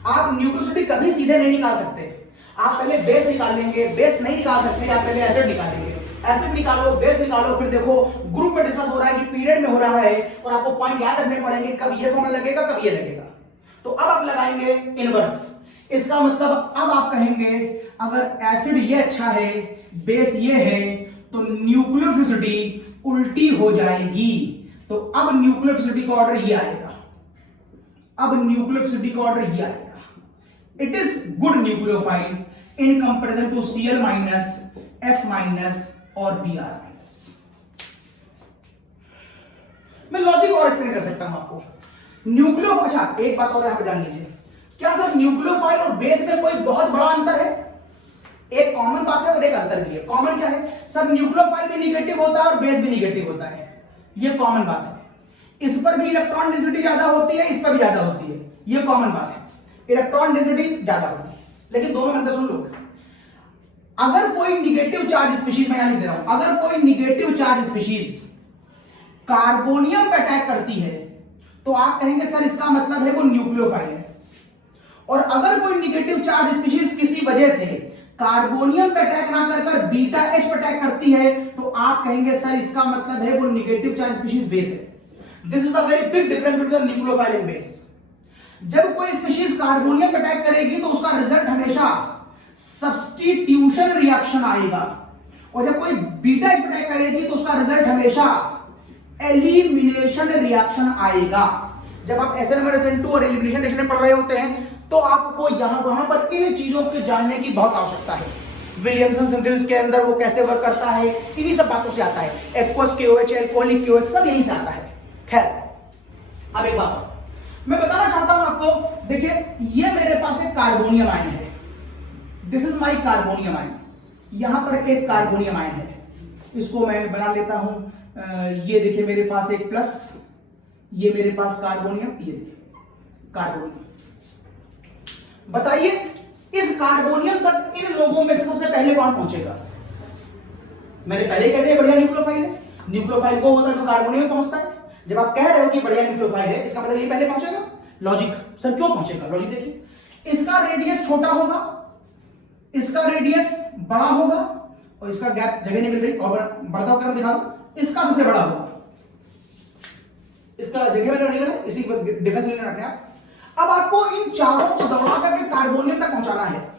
आप न्यूक्लियोसिटी कभी सीधे नहीं निकाल सकते, आप पहले बेस निकाल लेंगे, बेस नहीं निकाल सकते आप पहले एसिड निकालेंगे, एसिड निकालो बेस निकालो, फिर देखो ग्रुप में डिस्कस हो रहा है कि पीरियड में हो रहा है और आपको पॉइंट याद रखने पड़ेंगे कब ये फॉर्मूला लगेगा कब ये लगेगा। तो अब आप लगाएंगे इनवर्स, इसका मतलब अब आप कहेंगे अगर एसिड ये अच्छा है बेस ये है तो न्यूक्लियोफिलिसिटी उल्टी हो जाएगी। तो अब न्यूक्लियोफिलिसिटी का ऑर्डर ये आएगा, अब न्यूक्लियोफिलिसिटी का ऑर्डर ये आएगा, it is good nucleophile in comparison to Cl minus, F minus और Br माइनस। मैं लॉजिक और एक्सप्लेन कर सकता हूं आपको। अच्छा एक बात और यहां पे जान लीजिए, क्या सर न्यूक्लियोफाइल और बेस में कोई बहुत बड़ा अंतर है? एक कॉमन बात है और एक अंतर भी है। कॉमन क्या है सर? न्यूक्लियोफाइल भी निगेटिव होता है और बेस भी निगेटिव होता है, ये कॉमन बात है। इस पर भी इलेक्ट्रॉन डेंसिटी ज्यादा होती है, इस पर भी ज्यादा होती है, ये कॉमन बात है। इलेक्ट्रॉन डेंसिटी ज्यादा होती है, लेकिन दोनों में अंतर सुन लो। अगर कोई निगेटिव चार्ज स्पीशीज, मैं यहां लिख दे रहा हूं, अगर कोई निगेटिव चार्ज स्पीशीज कार्बोनियम पे अटैक करती है तो आप कहेंगे सर इसका मतलब है वो न्यूक्लियोफाइल है। और अगर कोई निगेटिव चार्ज स्पीशीज किसी वजह से कार्बोनियम पे अटैक ना कर बीटा एच पे अटैक करती है तो आप कहेंगे सर इसका मतलब है वो निगेटिव चार्ज स्पीशीज बेस है। This is the very big difference between nucleophile and base. जब कोई स्पीशीज कार्बोनियम पे अटैक करेगी तो उसका रिजल्ट हमेशा सब्स्टिट्यूशन रिएक्शन आएगा, और जब कोई बीटा एच पे अटैक करेगी तो उसका रिजल्ट हमेशा एलिमिनेशन रिएक्शन आएगा। जब आप SN1 SN2 और एलिमिनेशन रिएक्शन पढ़ रहे होते हैं तो आपको वहां पर इन चीजों के जानने की बहुत आवश्यकता है। विलियमसन सिंथेसिस के अंदर वो कैसे वर्क करता है, इन्हीं सब बातों से आता है। एक्वस KOH, एल्कोहलिक KOH सब यहीं से आता है। खैर अब एक बात मैं बताना चाहता हूं आपको, देखिए ये मेरे पास एक कार्बोनियम आयन है, this is my carbonium ion. यहां पर एक कार्बोनियम आयन है, इसको मैं बना लेता हूं। ये देखिए मेरे पास एक प्लस, ये मेरे पास कार्बोनियम, ये देखिए कार्बोनियम। बताइए इस कार्बोनियम तक इन लोगों में से सबसे पहले कौन पहुंचेगा? मैंने पहले कह दिया बढ़िया न्यूक्लियोफाइल है। न्यूक्लियोफाइल वो होता है जो कार्बोनियम में पहुंचता है। जब आप कह रहे हो कि बढ़िया न्यूक्लियोफाइल है, इसका मतलब ये पहले पहुंचेगा। लॉजिक सर क्यों पहुंचेगा? लॉजिक देखिए, इसका रेडियस छोटा होगा, इसका रेडियस बड़ा होगा, और इसका गैप जगह नहीं मिल रही और बढ़ता होकर दिखा दो, इसका सबसे बड़ा होगा, इसका जगह में नहीं मिला, इसी डिफरेंस लेना रखना आप। अब आपको इन चारों को दौड़ा करके कार्बोनियम तक पहुंचाना है।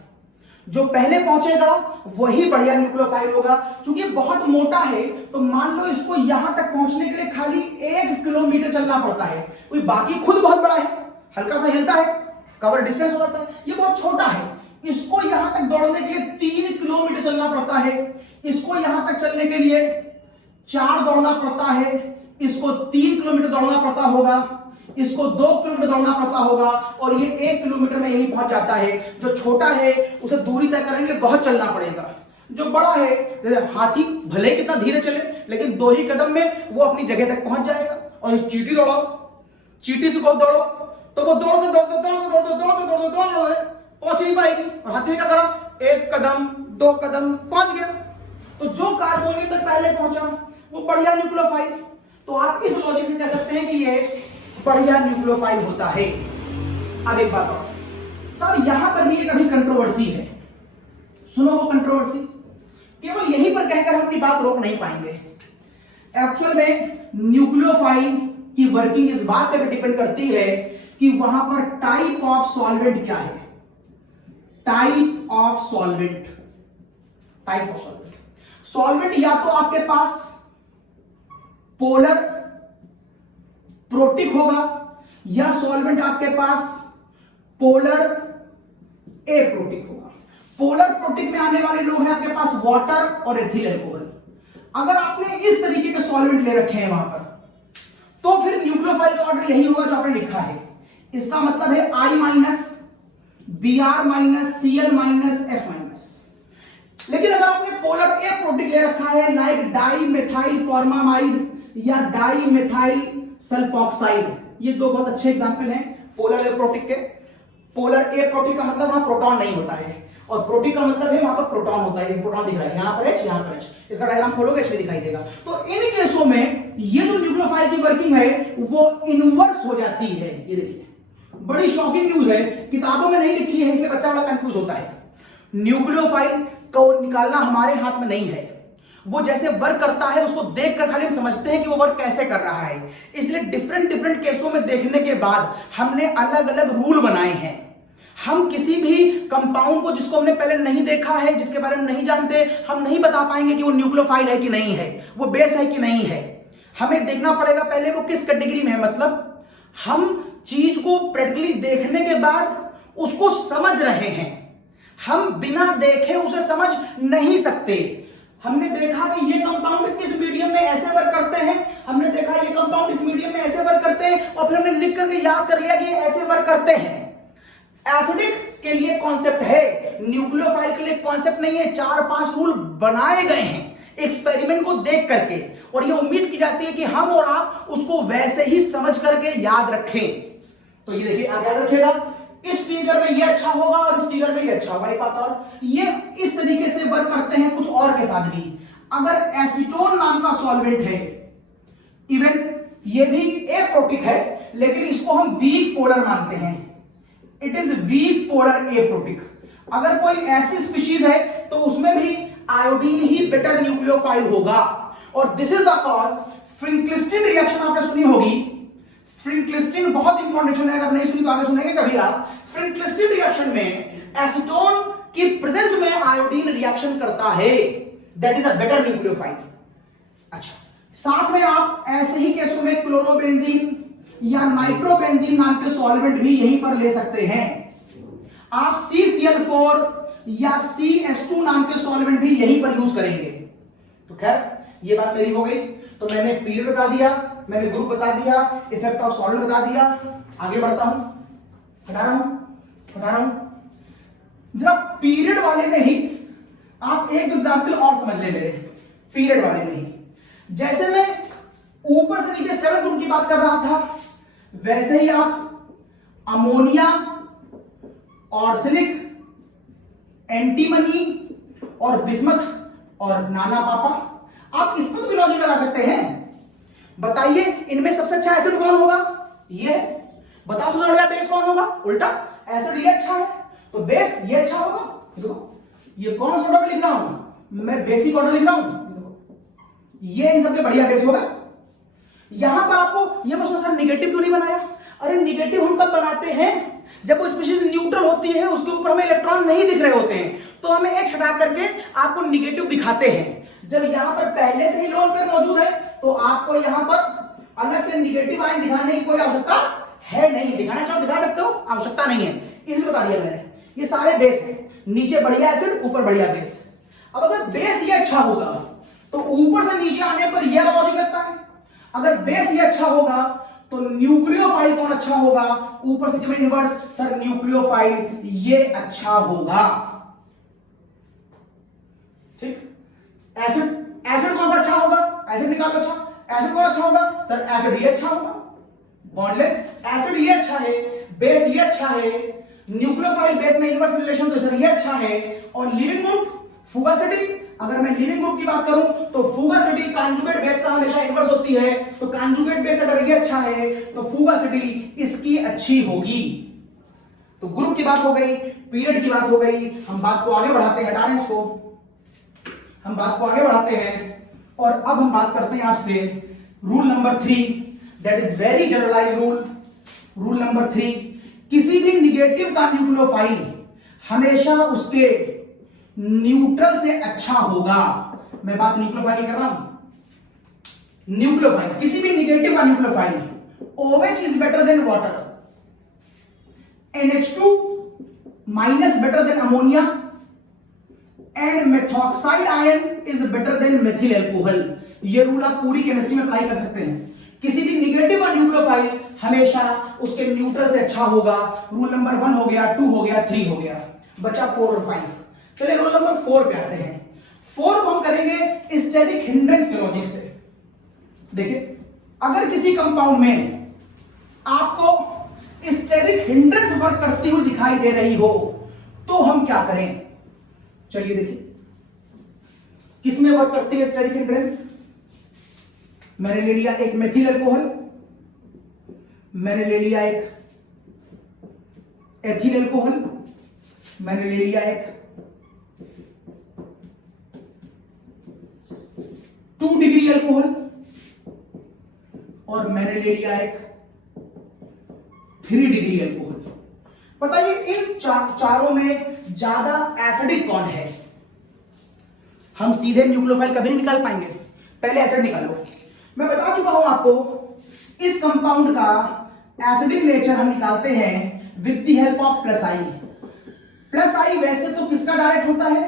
जो पहले पहुंचेगा वही बढ़िया न्यूक्लियोफाइल होगा। क्योंकि बहुत मोटा है तो मान लो इसको यहां तक पहुंचने के लिए खाली 1 किलोमीटर चलना पड़ता है। कोई बाकी खुद बहुत बड़ा है, हल्का सा हिलता है, कवर डिस्टेंस हो जाता है। ये बहुत छोटा है, इसको यहां तक दौड़ने के लिए 3 किलोमीटर चलना पड़ता है। इसको यहां तक चलने के लिए 4 दौड़ना पड़ता है, इसको 3 किलोमीटर दौड़ना पड़ता होगा, इसको 2 किलोमीटर दौड़ना पड़ता होगा, और ये 1 किलोमीटर में यही पहुंच जाता है। जो छोटा है उसे दूरी तय करने के लिए बहुत चलना पड़ेगा। जो बड़ा है, जैसे हाथी भले कितना धीरे चले लेकिन 2 ही कदम में वो अपनी जगह तक पहुंच जाएगा। और चींटी दौड़ो, चींटी से बहुत दौड़ो तो वो दौड़ते दौड़ते दौड़ते दौड़ते दौड़ते दौड़ते दौड़ते पहुंच नहीं पाएगी। और हाथी ने क्या करा, 1 कदम 2 कदम पहुंच गया। तो जो कार्बोनियम तक पहले पहुंचा वो बढ़िया न्यूक्लियोफाइल। तो आप इस लॉजिक से कह सकते हैं कि ये बढ़िया न्यूक्लियोफाइल होता है। अब एक बात और सर, यहां पर भी एक अभी कंट्रोवर्सी है, सुनो वो कंट्रोवर्सी। केवल यहीं पर कहकर हम अपनी बात रोक नहीं पाएंगे। एक्चुअल में न्यूक्लियोफाइल की वर्किंग इस बात पर डिपेंड करती है कि वहां पर टाइप ऑफ सॉल्वेंट क्या है। Type of solvent, type of solvent, solvent या तो आपके पास पोलर प्रोटिक होगा या सॉल्वेंट आपके पास पोलर एप्रोटिक होगा। पोलर प्रोटिक में आने वाले लोग हैं आपके पास वाटर और एथिल अल्कोहल। अगर आपने इस तरीके के सॉल्वेंट ले रखे हैं वहां पर तो फिर न्यूक्लियोफाइल का ऑर्डर यही होगा जो आपने लिखा है। इसका मतलब है I minus, Br minus, Cl minus, F minus. लेकिन अगर आपने पोलर एप्रोटिक ले रखा है लाइक डाई मेथाइल फॉर्मामाइड या डाई मेथाइल सल्फॉक्साइड, ये 2 बहुत अच्छे एग्जांपल हैं पोलर एप्रोटिक के। पोलर एप्रोटिक का मतलब वहां प्रोटॉन नहीं होता है, और प्रोटिक का मतलब है वहां पर प्रोटॉन होता है। प्रोटॉन दिख रहा है, यहां पर H, यहां पर H। इसका डायग्राम खोलोगे H दिखाई देगा। तो इन केसों में ये जो न्यूक्लियोफाइल की वर्किंग है वो इनवर्स हो जाती है। ये देखिए बड़ी शॉकिंग न्यूज है, किताबों में नहीं लिखी है इसलिए बच्चा बड़ा कंफ्यूज होता है। न्यूक्लियोफाइल को निकालना हमारे हाथ में नहीं है, वो जैसे वर्क करता है उसको देखकर खाली हम समझते हैं कि वो वर्क कैसे कर रहा है। इसलिए डिफरेंट केसों में देखने के बाद हमने अलग अलग रूल बनाए हैं। हम किसी भी कंपाउंड को जिसको हमने पहले नहीं देखा है, जिसके बारे में नहीं जानते, हम नहीं बता पाएंगे कि वो न्यूक्लियोफाइल है कि नहीं है, वो बेस है कि नहीं है। हमें देखना पड़ेगा पहले वो किस कैटेगरी में है। मतलब हम चीज को प्रैक्टिकली देखने के बाद उसको समझ रहे हैं, हम बिना देखे उसे समझ नहीं सकते। हमने देखा कि ये कंपाउंड इस मीडियम में ऐसे वर्क करते हैं, हमने देखा ये कंपाउंड इस मीडियम में ऐसे वर्क करते हैं, और फिर हमने लिख करके याद कर लिया कि ये ऐसे वर्क करते हैं। एसिडिक के लिए कॉन्सेप्ट है, न्यूक्लियोफाइल के लिए कॉन्सेप्ट नहीं है। 4-5 रूल बनाए गए हैं एक्सपेरिमेंट को देख करके, और ये उम्मीद की जाती है कि हम और आप उसको वैसे ही समझ करके याद रखें। तो ये देखिए, आप याद रखिएगा, इस फिगर में ये अच्छा होगा और इस फिगर में ये अच्छा होगा। एक बात और, ये इस तरीके से वर्क करते हैं कुछ और के साथ भी। अगर एसीटोन नाम का सॉल्वेंट है, इवन ये भी एप्रोटिक है, लेकिन इसको हम वीक पोलर मानते हैं, it is weak polar aprotic. अगर कोई ऐसी स्पीशीज है तो उसमें भी आयोडीन ही बेटर न्यूक्लियोफाइल होगा, और this is the cause Finkelstein reaction आपने सुनी होगी। फ्रिंकलिस्टिन बहुत इंपॉर्टेंट है, अगर नहीं सुनी तो आगे सुनेंगे कभी आप। फ्रिंकलिस्टिन रिएक्शन में एसीटोन की प्रेजेंस में आयोडीन रिएक्शन करता है, that is a better nucleophile. अच्छा, साथ में आप ऐसे ही केसों में क्लोरोबेंजीन या नाइट्रोबेंजीन नाम के सॉल्वेंट भी यहीं पर ले सकते हैं। आप CCl4 या CS2 नाम के सॉल्वेंट भी यहीं पर यूज करेंगे। तो खैर, ये बात मेरी हो गई। तो मैंने पीरियड बता दिया, मैंने ग्रुप बता दिया, इफेक्ट ऑफ सॉल्वेंट बता दिया। आगे बढ़ता हूं, हटा रहा हूं। जरा पीरियड वाले में ही आप एक एग्जाम्पल और समझ ले मेरे, पीरियड वाले में ही। जैसे मैं ऊपर से नीचे 7 ग्रुप की बात कर रहा था, वैसे ही आप अमोनिया, ऑर्सेनिक, एंटीमनी और बिस्मथ और नाना पापा, आप इसमें भी लॉजिक लगा सकते हैं। बताइए, इनमें सबसे अच्छा एसिड कौन होगा? ये बताओ तो बढ़िया बेस कौन होगा? उल्टा, एसिड ये अच्छा है तो बेस ये अच्छा होगा। देखो, ये कौन सा ऑर्डर लिख रहा हूं मैं? बेसिक ऑर्डर लिख रहा हूं। ये इन सबके बढ़िया बेस होगा। यहां पर आपको ये मसला, सर निगेटिव क्यों नहीं बनाया? अरे निगेटिव हम तब बनाते हैं जब वो स्पीशीज न्यूट्रल होती है, उसके ऊपर हमें इलेक्ट्रॉन नहीं दिख रहे होते हैं, तो हमें एच हटा करके आपको निगेटिव दिखाते हैं। जब यहां पर पहले से ही लोन पेयर मौजूद है तो आपको यहां पर अलग से निगेटिव आयन दिखाने की कोई आवश्यकता है नहीं। दिखाना चाहो दिखा सकते हो, आवश्यकता नहीं है। इसे बता दिया मैंने, ये सारे बेस है, नीचे बढ़िया एसिड, ऊपर बढ़िया बेस। अब अगर बेस ये अच्छा होगा तो ऊपर से नीचे आने पर यह लॉजिक लगता है। अगर बेस ये अच्छा होगा तो न्यूक्लियोफाइल कौन अच्छा होगा? ऊपर से जब इनवर्स, सर न्यूक्लियोफाइल ये अच्छा होगा। ठीक, एसिड कौन सा अच्छा होगा? एसिड निकालो। अच्छा, एसिड कौन अच्छा होगा? सर एसिड ये अच्छा होगा। बॉन्ड लेंथ, एसिड ये अच्छा है, बेस ये अच्छा है, न्यूक्लियोफाइल बेस में इनवर्स रिलेशन तो सर ये अच्छा है। और लीविंग ग्रुप, फुगासिटी, अगर मैं लीविंग ग्रुप की बात करूं तो फुगासिटी कांजुगेट बेस का हमेशा इनवर्स होती है, तो कांजुगेट बेस अगर ये अच्छा है तो फुगासिटी इसकी अच्छी होगी। तो ग्रुप की बात हो गई, पीरियड की बात हो गई। हम बात को आगे बढ़ाते हैं, हटा रहे हैं इसको, हम बात को आगे बढ़ाते हैं और अब हम बात करते हैं आपसे rule number 3, that is very generalised rule. Rule number 3, किसी भी निगेटिव का न्यूक्लियोफाइल हमेशा उसके न्यूट्रल से अच्छा होगा। मैं बात न्यूक्लियोफाइल की कर रहा हूं। न्यूक्लियोफाइल, किसी भी निगेटिव का nucleophile, OH is better than water, NH2 minus better than ammonia, and methoxide ion is better than methyl alcohol. ये रूल आप पूरी केमिस्ट्री में अप्लाई कर सकते हैं। किसी भी निगेटिव का न्यूक्लियोफाइल हमेशा उसके न्यूट्रल से अच्छा होगा। रूल नंबर 1 हो गया, 2 हो गया, 3 हो गया, बचा 4 और 5। चलिए रूल नंबर 4 पे आते हैं। 4 को हम करेंगे स्टेरिक हिंड्रेंस के लॉजिक से। देखिए, अगर किसी कंपाउंड में आपको स्टेरिक हिंड्रेंस वर्क करती हुई दिखाई दे रही हो तो हम क्या करें? चलिए देखिए, किसमें वर्क करती है स्टेरिक हिंड्रेंस? मैंने ले लिया एक मेथिल अल्कोहल, मैंने ले लिया एक एथिल अल्कोहल, मैंने ले लिया एक 2 डिग्री अल्कोहल, और मैंने ले लिया एक 3 डिग्री अल्कोहल। बताइए इन चारों में ज्यादा एसिडिक कौन है? हम सीधे न्यूक्लियोफाइल कभी नहीं निकाल पाएंगे, पहले एसिड निकालो। मैं बता चुका हूं आपको, इस कंपाउंड का एसिडिक नेचर हम निकालते हैं with the help of plus I. Plus I वैसे तो किसका डायरेक्ट होता है?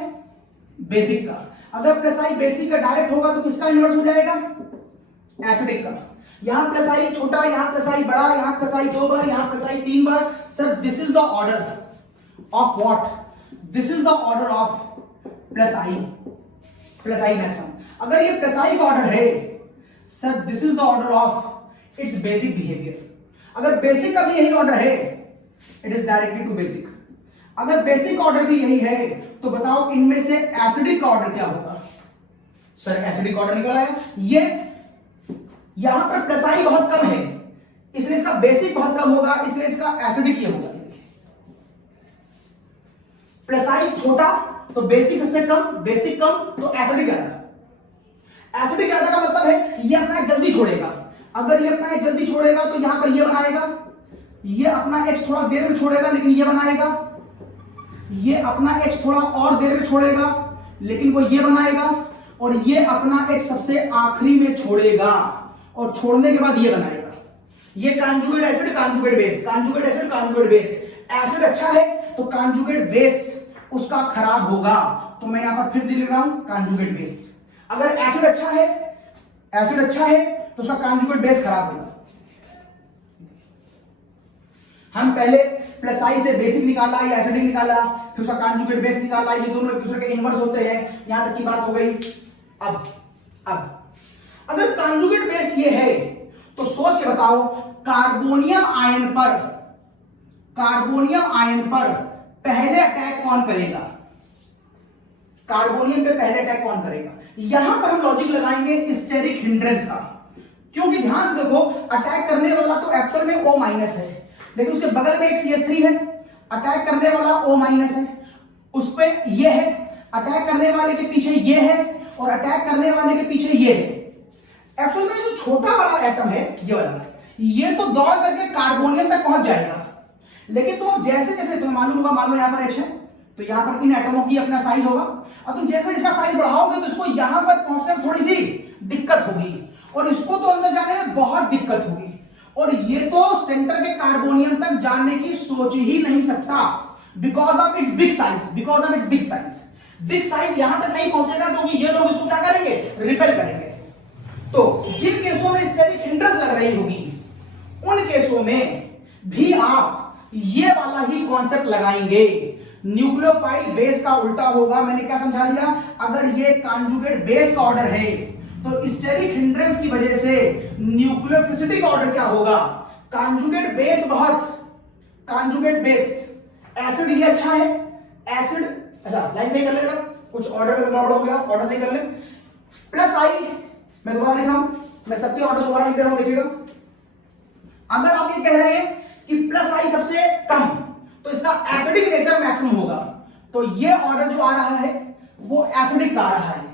बेसिक का। अगर प्लस आई बेसिक का डायरेक्ट होगा तो किसका इन्वर्स हो जाएगा? एसिडिक का। यहां प्लस आई छोटा, यहां प्लस आई बड़ा, यहां प्लस आई 2 बार, यहां प्लस आई 3 बार। Sir this is the order of what? This is the order of plus I maximum. अगर ये प्लस आई का ऑर्डर है sir, this is the order of its basic behaviour. अगर बेसिक का भी यही ऑर्डर है, it is directly to basic. अगर बेसिक ऑर्डर भी यही है तो बताओ इनमें से एसिडिक का ऑर्डर क्या होगा? सर एसिडिक ऑर्डर निकला है। ये यहां पर प्लस आई बहुत कम है इसलिए इसका बेसिक बहुत कम होगा, इसलिए इसका एसिडिक ये होगा। प्लस आई छोटा तो बेसिक सबसे कम, बेसिक कम तो एसिडिक ज्यादा। एसिडिक ज्यादा का मतलब है ये अपना जल्दी छोड़ेगा। अगर ये अपना जल्दी छोड़ेगा तो यहां पर ये बनाएगा, ये अपना H थोड़ा देर में छोड़ेगा लेकिन ये बनाएगा, ये अपना H थोड़ा और देर में छोड़ेगा लेकिन वो ये बनाएगा, और ये अपना H सबसे आखिरी में छोड़ेगा और छोड़ने के बाद ये बनाएगा। ये conjugate acid conjugate base, conjugate acid conjugate base. Acid अच्छा है तो कांजुगेट बेस उसका खराब होगा, तो मैं यहां पर फिर लिख रहा हूं कांजुगेट बेस। अगर एसिड अच्छा है तो उसका कांजुगेट बेस खराब होगा। हम पहले प्लस आई से बेसिक निकाला या एसिडिक निकाला, फिर उसका कांजुगेट बेस निकाला, ये दोनों एक दूसरे के इनवर्स होते हैं, यहां तक की बात हो गई। अब अगर कांजुगेट बेस ये है तो सोच के बताओ कार्बोनियम आयन पर पहले अटैक कौन करेगा? कार्बोनियम पे पहले अटैक कौन करेगा? यहां पर हम लॉजिक लगाएंगे स्टेरिक हिंड्रेंस का, क्योंकि ध्यान से देखो अटैक करने वाला तो एक्चुअल में O- है, लेकिन उसके बगल में एक CH3 है, अटैक करने वाला O- है, उस पे ये है, अटैक करने वाले के पीछे ये है, और अटैक करने वाले के पीछे ये है। एक्चुअल में जो छोटा वाला एटम है ये वाला, ये तो दौड़ करके कार्बोनियम तक पहुंच जाएगा, लेकिन तुम जैसे जैसे तुम्हें मालूम होगा, मान लो यहां पर H है तो यहां पर इन एटमों की अपना साइज होगा, और तुम जैसे इसका साइज बढ़ाओगे तो इसको यहां पर पहुंचने में थोड़ी सी दिक्कत होगी, और इसको तो अंदर जाने में बहुत दिक्कत होगी, और ये तो सेंटर के कार्बोनियम तक जाने की सोच ही नहीं सकता because of its big size. Big size यहां तक नहीं पहुंचेगा क्योंकि ये लोग इसको क्या करेंगे? रिपेल करेंगे। तो जिन केसों में स्टेरिक हिंड्रेंस लग रही होगी उन केसों में भी आप ये वाला ही कॉन्सेप्ट लगाएंगे। न्यूक्लियोफाइल बेस का उल्टा होगा। मैंने क्या समझा दिया? अगर ये कांजुगेट बेस का ऑर्डर है तो स्टेरिक हिंड्रेंस की वजह से न्यूक्लियोफिलिसिटी का ऑर्डर क्या होगा? कांजुगेट बेस एसिड ये अच्छा है, एसिड अच्छा लाइन सही कर लेगा, कुछ ऑर्डर में गड़बड़ हो गया, ऑर्डर सही कर ले। प्लस आई मैं दोबारा लिख रहा हूं, मैं सबके ऑर्डर दोबारा लिख रहा हूं, देखिएगा। अगर आप ये कह रहे हैं कि प्लस आई सबसे कम तो इसका एसिडिक नेचर मैक्सिमम होगा, तो ये ऑर्डर जो आ रहा है वो एसिडिक का आ रहा है,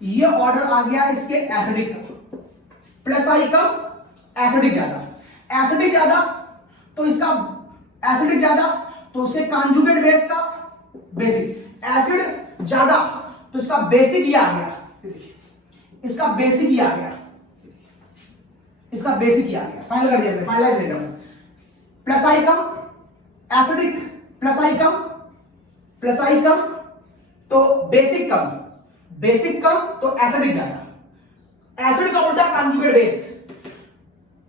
ये ऑर्डर आ गया इसके एसिडिक का। प्लस आई कम एसिडिक ज्यादा, एसिडिक ज्यादा तो इसका एसिडिक ज्यादा तो उसके कांजुगेट बेस का बेसिक, एसिड ज्यादा तो इसका बेसिक ही आ गया, इसका बेसिक ही आ गया, इसका बेसिक ही आ गया। फाइनल कर दिया, फाइनलाइज कर दिया। प्लस आई कम एसिडिक, प्लस आई कम तो बेसिक कम, बेसिक कम तो एसिडिक ज्यादा, एसिड का उल्टा कांजुगेट बेस,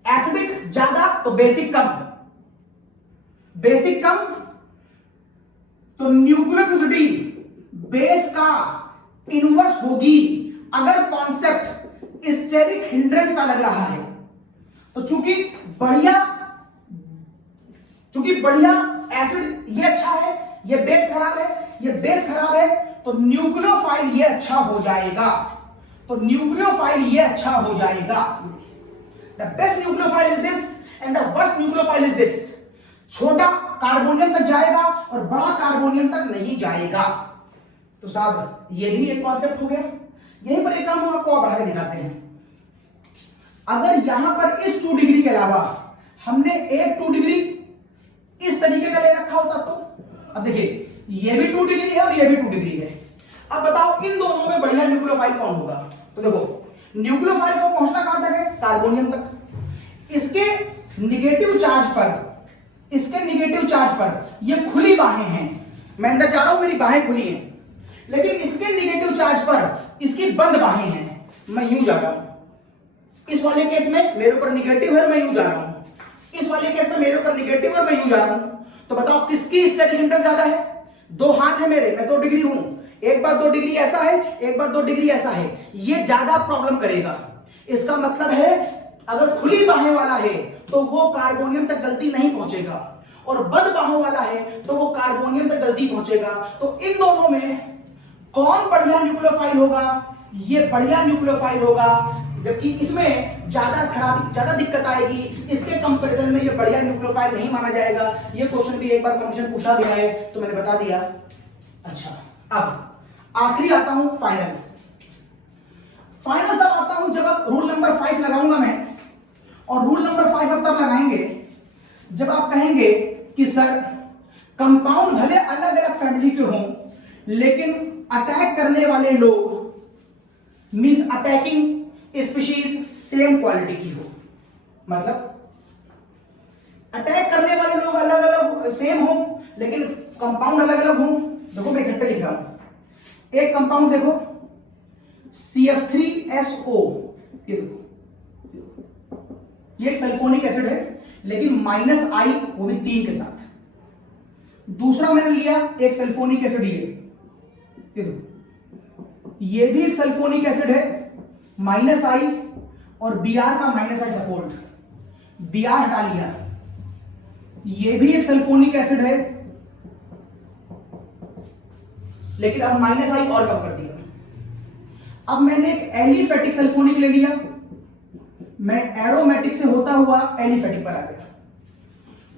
एसिडिक ज्यादा तो बेसिक कम, बेसिक कम तो न्यूक्लियोफिलिसिटी बेस का इनवर्स होगी अगर कॉन्सेप्ट स्टेरिक हिंड्रेंस का लग रहा है। तो चूंकि बढ़िया एसिड ये अच्छा है, ये बेस खराब है, ये बेस खराब है, तो न्यूक्लियोफाइल ये अच्छा हो जाएगा, तो न्यूक्लियोफाइल ये अच्छा हो जाएगा। The best nucleophile is this and the worst nucleophile is this. छोटा कार्बोनियम तक जाएगा और बड़ा कार्बोनियम तक नहीं जाएगा। तो साहब ये भी एक कॉन्सेप्ट हो गया। यहीं पर एक काम हम आपको बढ़ा के दिखाते हैं। अगर यहां पर इस 2 डिग्री के अलावा हमने एक 2 डिग्री इस तरीके का ले रखा होता तो, अब देखिए ये भी 2 डिग्री है और ये भी 2 डिग्री है। अब बताओ इन दोनों में बढ़िया न्यूक्लियोफाइल कौन होगा? तो देखो न्यूक्लियोफाइल को पहुंचना कहां तक है? कार्बोनियम तक। इसके निगेटिव चार्ज पर, इसके निगेटिव चार्ज पर ये खुली बाहें हैं, मैं अंदर जा रहा हूं, मेरी बाहें खुली हैं, लेकिन इसके निगेटिव चार्ज पर इसकी बंद बाहें हैं, मैं यूं जा रहा हूं। इस वाले केस में मेरे ऊपर निगेटिव है, मैं यूं जा रहा हूं। इस वाले केस में मेरे ऊपर निगेटिव और मैं यूं जा रहा हूं। तो बताओ किसकी स्टैटिक हिंड्रेंस ज्यादा है? दो हाथ है मेरे, मैं 2 डिग्री हूं, एक बार 2 डिग्री ऐसा है, एक बार 2 डिग्री ऐसा है, ये ज्यादा प्रॉब्लम करेगा। इसका मतलब है अगर खुली बाहें वाला है तो वो कार्बोनियम तक जल्दी नहीं पहुंचेगा, और बंद बाहों वाला है तो वो कार्बोनियम तक जल्दी पहुंचेगा। तो इन दोनों में कौन बढ़िया न्यूक्लियोफाइल होगा? ये बढ़िया न्यूक्लियोफाइल होगा, जबकि इसमें ज्यादा दिक्कत आएगी। इसके कंपैरिजन में ये बढ़िया न्यूक्लियोफाइल नहीं माना जाएगा। ये क्वेश्चन भी एक बार कंपटीशन पूछा गया है तो मैंने बता दिया। अच्छा, अब आखिरी आता हूं फाइनल तब आता हूं जब अब रूल नंबर 5 लगाऊंगा मैं, और रूल नंबर 5 अब तब लगाएंगे जब आप कहेंगे कि सर कंपाउंड भले अलग अलग फैमिली के हों, लेकिन अटैक करने वाले लोग means attacking species same quality की हो। मतलब अटैक करने वाले लोग अलग अलग सेम हो, लेकिन कंपाउंड अलग अलग हो। देखो मैं इकट्ठे लिख रहा हूं। एक कंपाउंड देखो CF3SO, ये देखो, ये एक सल्फोनिक एसिड है, लेकिन -I वो भी 3 के साथ। दूसरा मैंने लिया एक सल्फोनिक एसिड, ये देखो, ये भी एक सल्फोनिक एसिड है, -I और Br का -I सपोर्ट, Br हटा लिया। ये भी एक सल्फोनिक एसिड है, लेकिन अब -I और कम कर दिया। अब मैंने एक एलिफेटिक सल्फोनिक ले लिया, मैं एरोमेटिक से होता हुआ एलिफेटिक पर आ गया,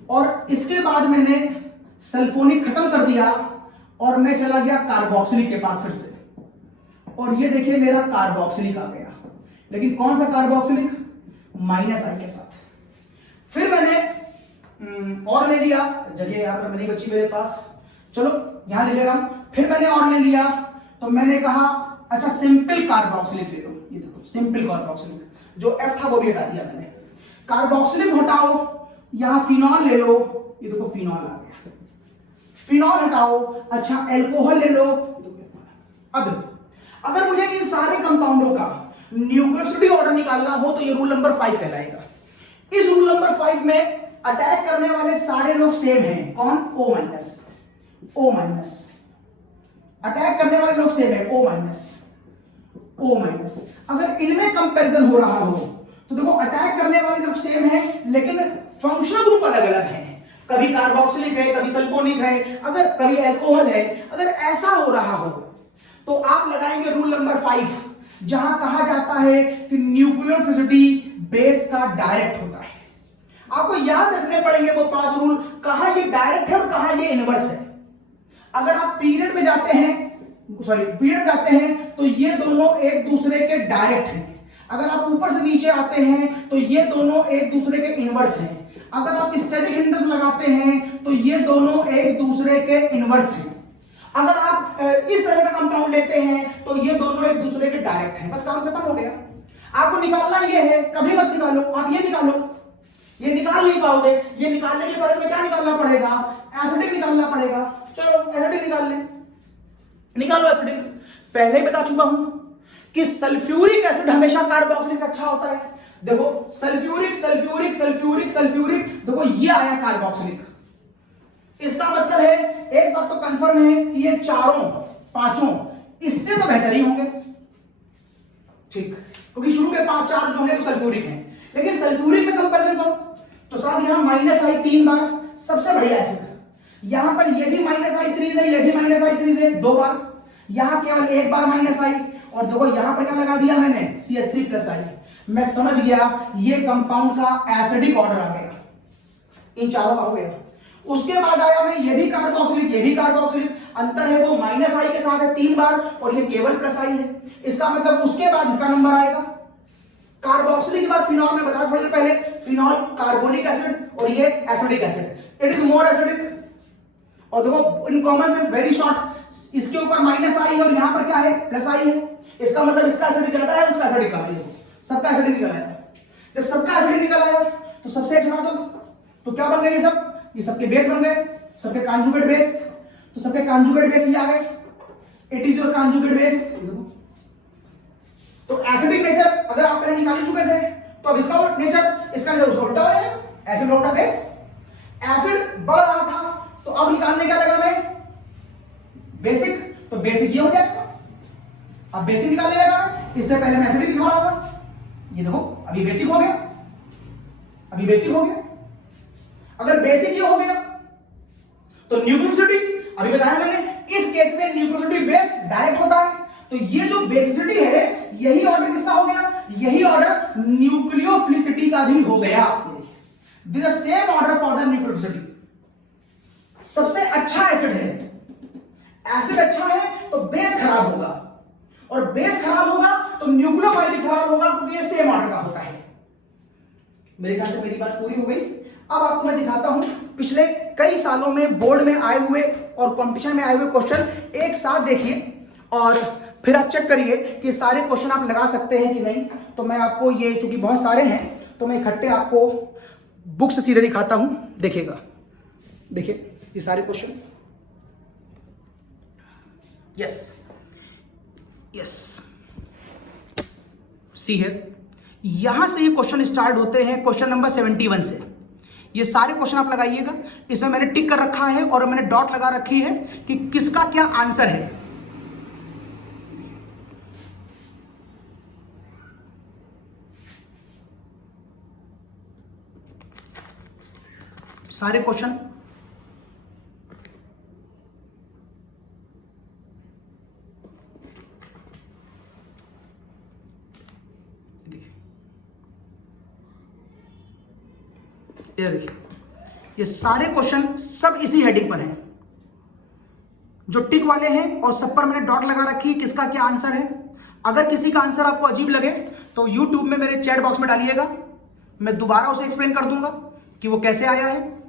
और इसके बाद मैंने सल्फोनिक खत्म कर दिया और मैं चला गया कार्बोक्सिलिक के पास फिर से, और ये देखिए मेरा कार्बोक्सिलिक आ गया। लेकिन कौन सा कार्बोक्सिलिक? -I के साथ। फिर मैंने और ले लिया, जगह यहां पर नहीं बची मेरे पास, चलो यहां ले रहा हूं। फिर मैंने और ले लिया, तो मैंने कहा अच्छा सिंपल कार्बोक्सिलिक ले लो। ये देखो सिंपल कार्बोक्सिलिक, जो F था वो भी हटा दिया मैंने। कार्बोक्सिलिक हटाओ, यहां फिनॉल ले लो, ये देखो फिनॉल आ गया। फिनॉल हटाओ, अच्छा एल्कोहल ले लो। अब अगर मुझे इन सारे कंपाउंडों का न्यूक्लियोसिटी ऑर्डर निकालना हो तो ये रूल नंबर 5 कहलाएगा। इस रूल नंबर 5 में अटैक करने वाले सारे लोग सेम हैं। कौन? O minus. अटैक करने वाले लोग सेम है, O माइनस। अगर इनमें कंपैरिजन हो रहा हो तो देखो अटैक करने वाले लोग सेम है, लेकिन फंक्शनल ग्रुप अलग अलग है। कभी कार्बोक्सिलिक है, कभी सल्फोनिक है, अगर कभी अल्कोहल है। अगर ऐसा हो रहा हो तो आप लगाएंगे रूल नंबर 5, जहां कहा जाता है कि न्यूक्लियोफिलिसिटी बेस का डायरेक्ट होता है। आपको याद रखने पड़ेंगे वो 5 रूल, कहां ये डायरेक्ट है और कहां ये इनवर्स है। अगर आप पीरियड में जाते हैं तो ये दोनों एक दूसरे के डायरेक्ट हैं। अगर आप ऊपर से नीचे आते हैं तो ये दोनों एक दूसरे के इनवर्स हैं। अगर आप स्टैटिक हिंड्रेंस लगाते हैं तो ये दोनों एक दूसरे के इनवर्स हैं। अगर आप इस तरह का कंपाउंड लेते हैं तो ये दोनों एक दूसरे के डायरेक्ट हैं। बस काम खत्म हो गया। आपको निकालना ये है, कभी मत निकालो, आप ये निकालो। ये निकाल नहीं पाओगे, ये निकालने के बाद में क्या निकालना पड़ेगा? एसिडिक निकालना पड़ेगा। चलो एसिडिक निकालो एसिडिक। पहले ही बता चुका हूं कि सल्फ्यूरिक एसिड हमेशा कार्बोक्सिलिक से अच्छा होता है। देखो सल्फ्यूरिक, देखो ये आया कार्बोक्सिलिक। इसका मतलब है एक बात तो कंफर्म है कि ये पांचों इससे तो बेहतर ही होंगे, ठीक, क्योंकि शुरू के 5-4 जो है वो सल्फ्यूरिक है। लेकिन सल्फ्यूरिक में कंपैरिजन करो तो साहब यहां -I 3 बार, सबसे बढ़िया एसिड। यहां पर ये भी -I सीरीज है, ये भी -I सीरीज है 2 बार। यहां केवल 1 बार -I, और देखो यहां पर क्या लगा दिया मैंने? CH3+I। मैं समझ गया ये कंपाउंड का एसिडिक ऑर्डर आ गया, इन चारों का हो गया। उसके बाद आया मैं ये भी कार्बोक्सिलिक, अंतर है वो -I के साथ है 3 बार, और ये केवल +I है। इसका मतलब उसके बाद इसका नंबर आएगा कार्बोक्सिलिक के बाद फिनॉल। में बता थोड़ी देर पहले, फिनॉल कार्बोनिक एसिड और ये acidic acid, it is more acidic. और देखो in common sense very short, इसके ऊपर -I और यहां पर क्या है? +I है। इसका मतलब इसका एसिडिक ज्यादा है, उसका एसिडिक कम है। सबका एसिडिक निकल आया। जब सबका एसिडिक निकल आया तो सबसे H हटा दो, तो क्या बन गए ये सब? ये सबके बेस बन गए, सबके कॉन्जुगेट बेस। तो सबके कॉन्जुगेट बेस ये आ गए, it is your conjugate base. तो एसिडिक नेचर अगर आप पहले निकाल चुके थे, तो अब इसका नेचर, इसका नेचर उसका उल्टा है, एसिड उल्टा बेस। एसिड बढ़ रहा था, तो अब निकालने क्या लगा मैं? बेसिक। तो बेसिक ये हो गया, अब बेसिक निकालने लगा। इससे पहले मैं एसिडिक दिखा रहा था, ये देखो अभी बेसिक हो गया, अभी बेसिक हो गया। अगर बेसिक ये हो गया तो न्यूक्लियोसिटी, अभी बताया मैंने, इस केस में न्यूक्लियोसिटी बेस डायरेक्ट होता है। तो ये जो बेसिसिटी है, यही ऑर्डर किसका हो गया? यही ऑर्डर न्यूक्लियोफिलिसिटी का भी हो गया। This is same order for the nucleophilicity. सबसे अच्छा एसिड है, एसिड अच्छा है तो बेस खराब होगा, और बेस खराब होगा तो न्यूक्लियोफाइल भी खराब होगा, क्योंकि ये सेम ऑर्डर का होता है। मेरे ख्याल से मेरी बात पूरी हो गई। अब आपको मैं दिखाता हूं पिछले कई सालों में बोर्ड में आए हुए और कंपटीशन में आए हुए क्वेश्चन, एक साथ देखिए और फिर आप चेक करिए कि सारे क्वेश्चन आप लगा सकते हैं कि नहीं। तो मैं आपको ये, चूंकि बहुत सारे हैं, तो मैं इकट्ठे आपको बुक से सीधे दिखाता हूं, देखिएगा। देखिए ये सारे क्वेश्चन, यस यस, सी है, यहां से ये क्वेश्चन स्टार्ट होते हैं, क्वेश्चन नंबर 71 से। ये सारे क्वेश्चन आप लगाइएगा। इसमें मैंने टिक कर रखा है और मैंने डॉट लगा रखी है कि किसका क्या आंसर है। सारे क्वेश्चन ये देखिए, ये सारे क्वेश्चन सब इसी हेडिंग पर हैं, जो टिक वाले हैं, और सब पर मैंने डॉट लगा रखी है किसका क्या आंसर है। अगर किसी का आंसर आपको अजीब लगे तो YouTube में मेरे चैट बॉक्स में डालिएगा, मैं दोबारा उसे एक्सप्लेन कर दूंगा कि वो कैसे आया है।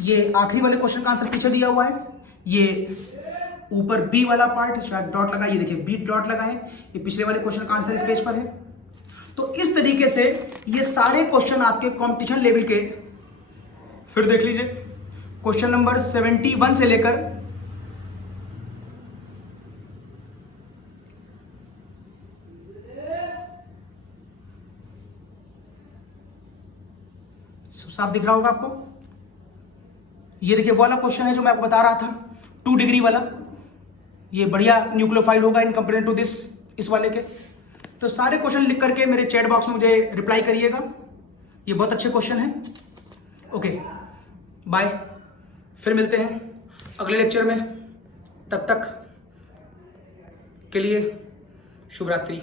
ये आखिरी वाले क्वेश्चन का आंसर पीछे दिया हुआ है, ये ऊपर बी वाला पार्ट शायद डॉट लगा, ये देखिए बी डॉट लगा है, ये पिछले वाले क्वेश्चन का आंसर इस पेज पर है। तो इस तरीके से ये सारे क्वेश्चन आपके कंपटीशन लेवल के, फिर देख लीजिए क्वेश्चन नंबर 71 से लेकर साफ दिख रहा होगा आपको। ये देखिए वाला क्वेश्चन है जो मैं आपको बता रहा था, 2 डिग्री वाला, ये बढ़िया न्यूक्लियोफाइल होगा इन कंपेयर टू दिस, इस वाले के। तो सारे क्वेश्चन लिख करके मेरे चैट बॉक्स में मुझे रिप्लाई करिएगा, ये बहुत अच्छे क्वेश्चन हैं। ओके बाय, फिर मिलते हैं अगले लेक्चर में, तब तक के लिए शुभ रात्रि।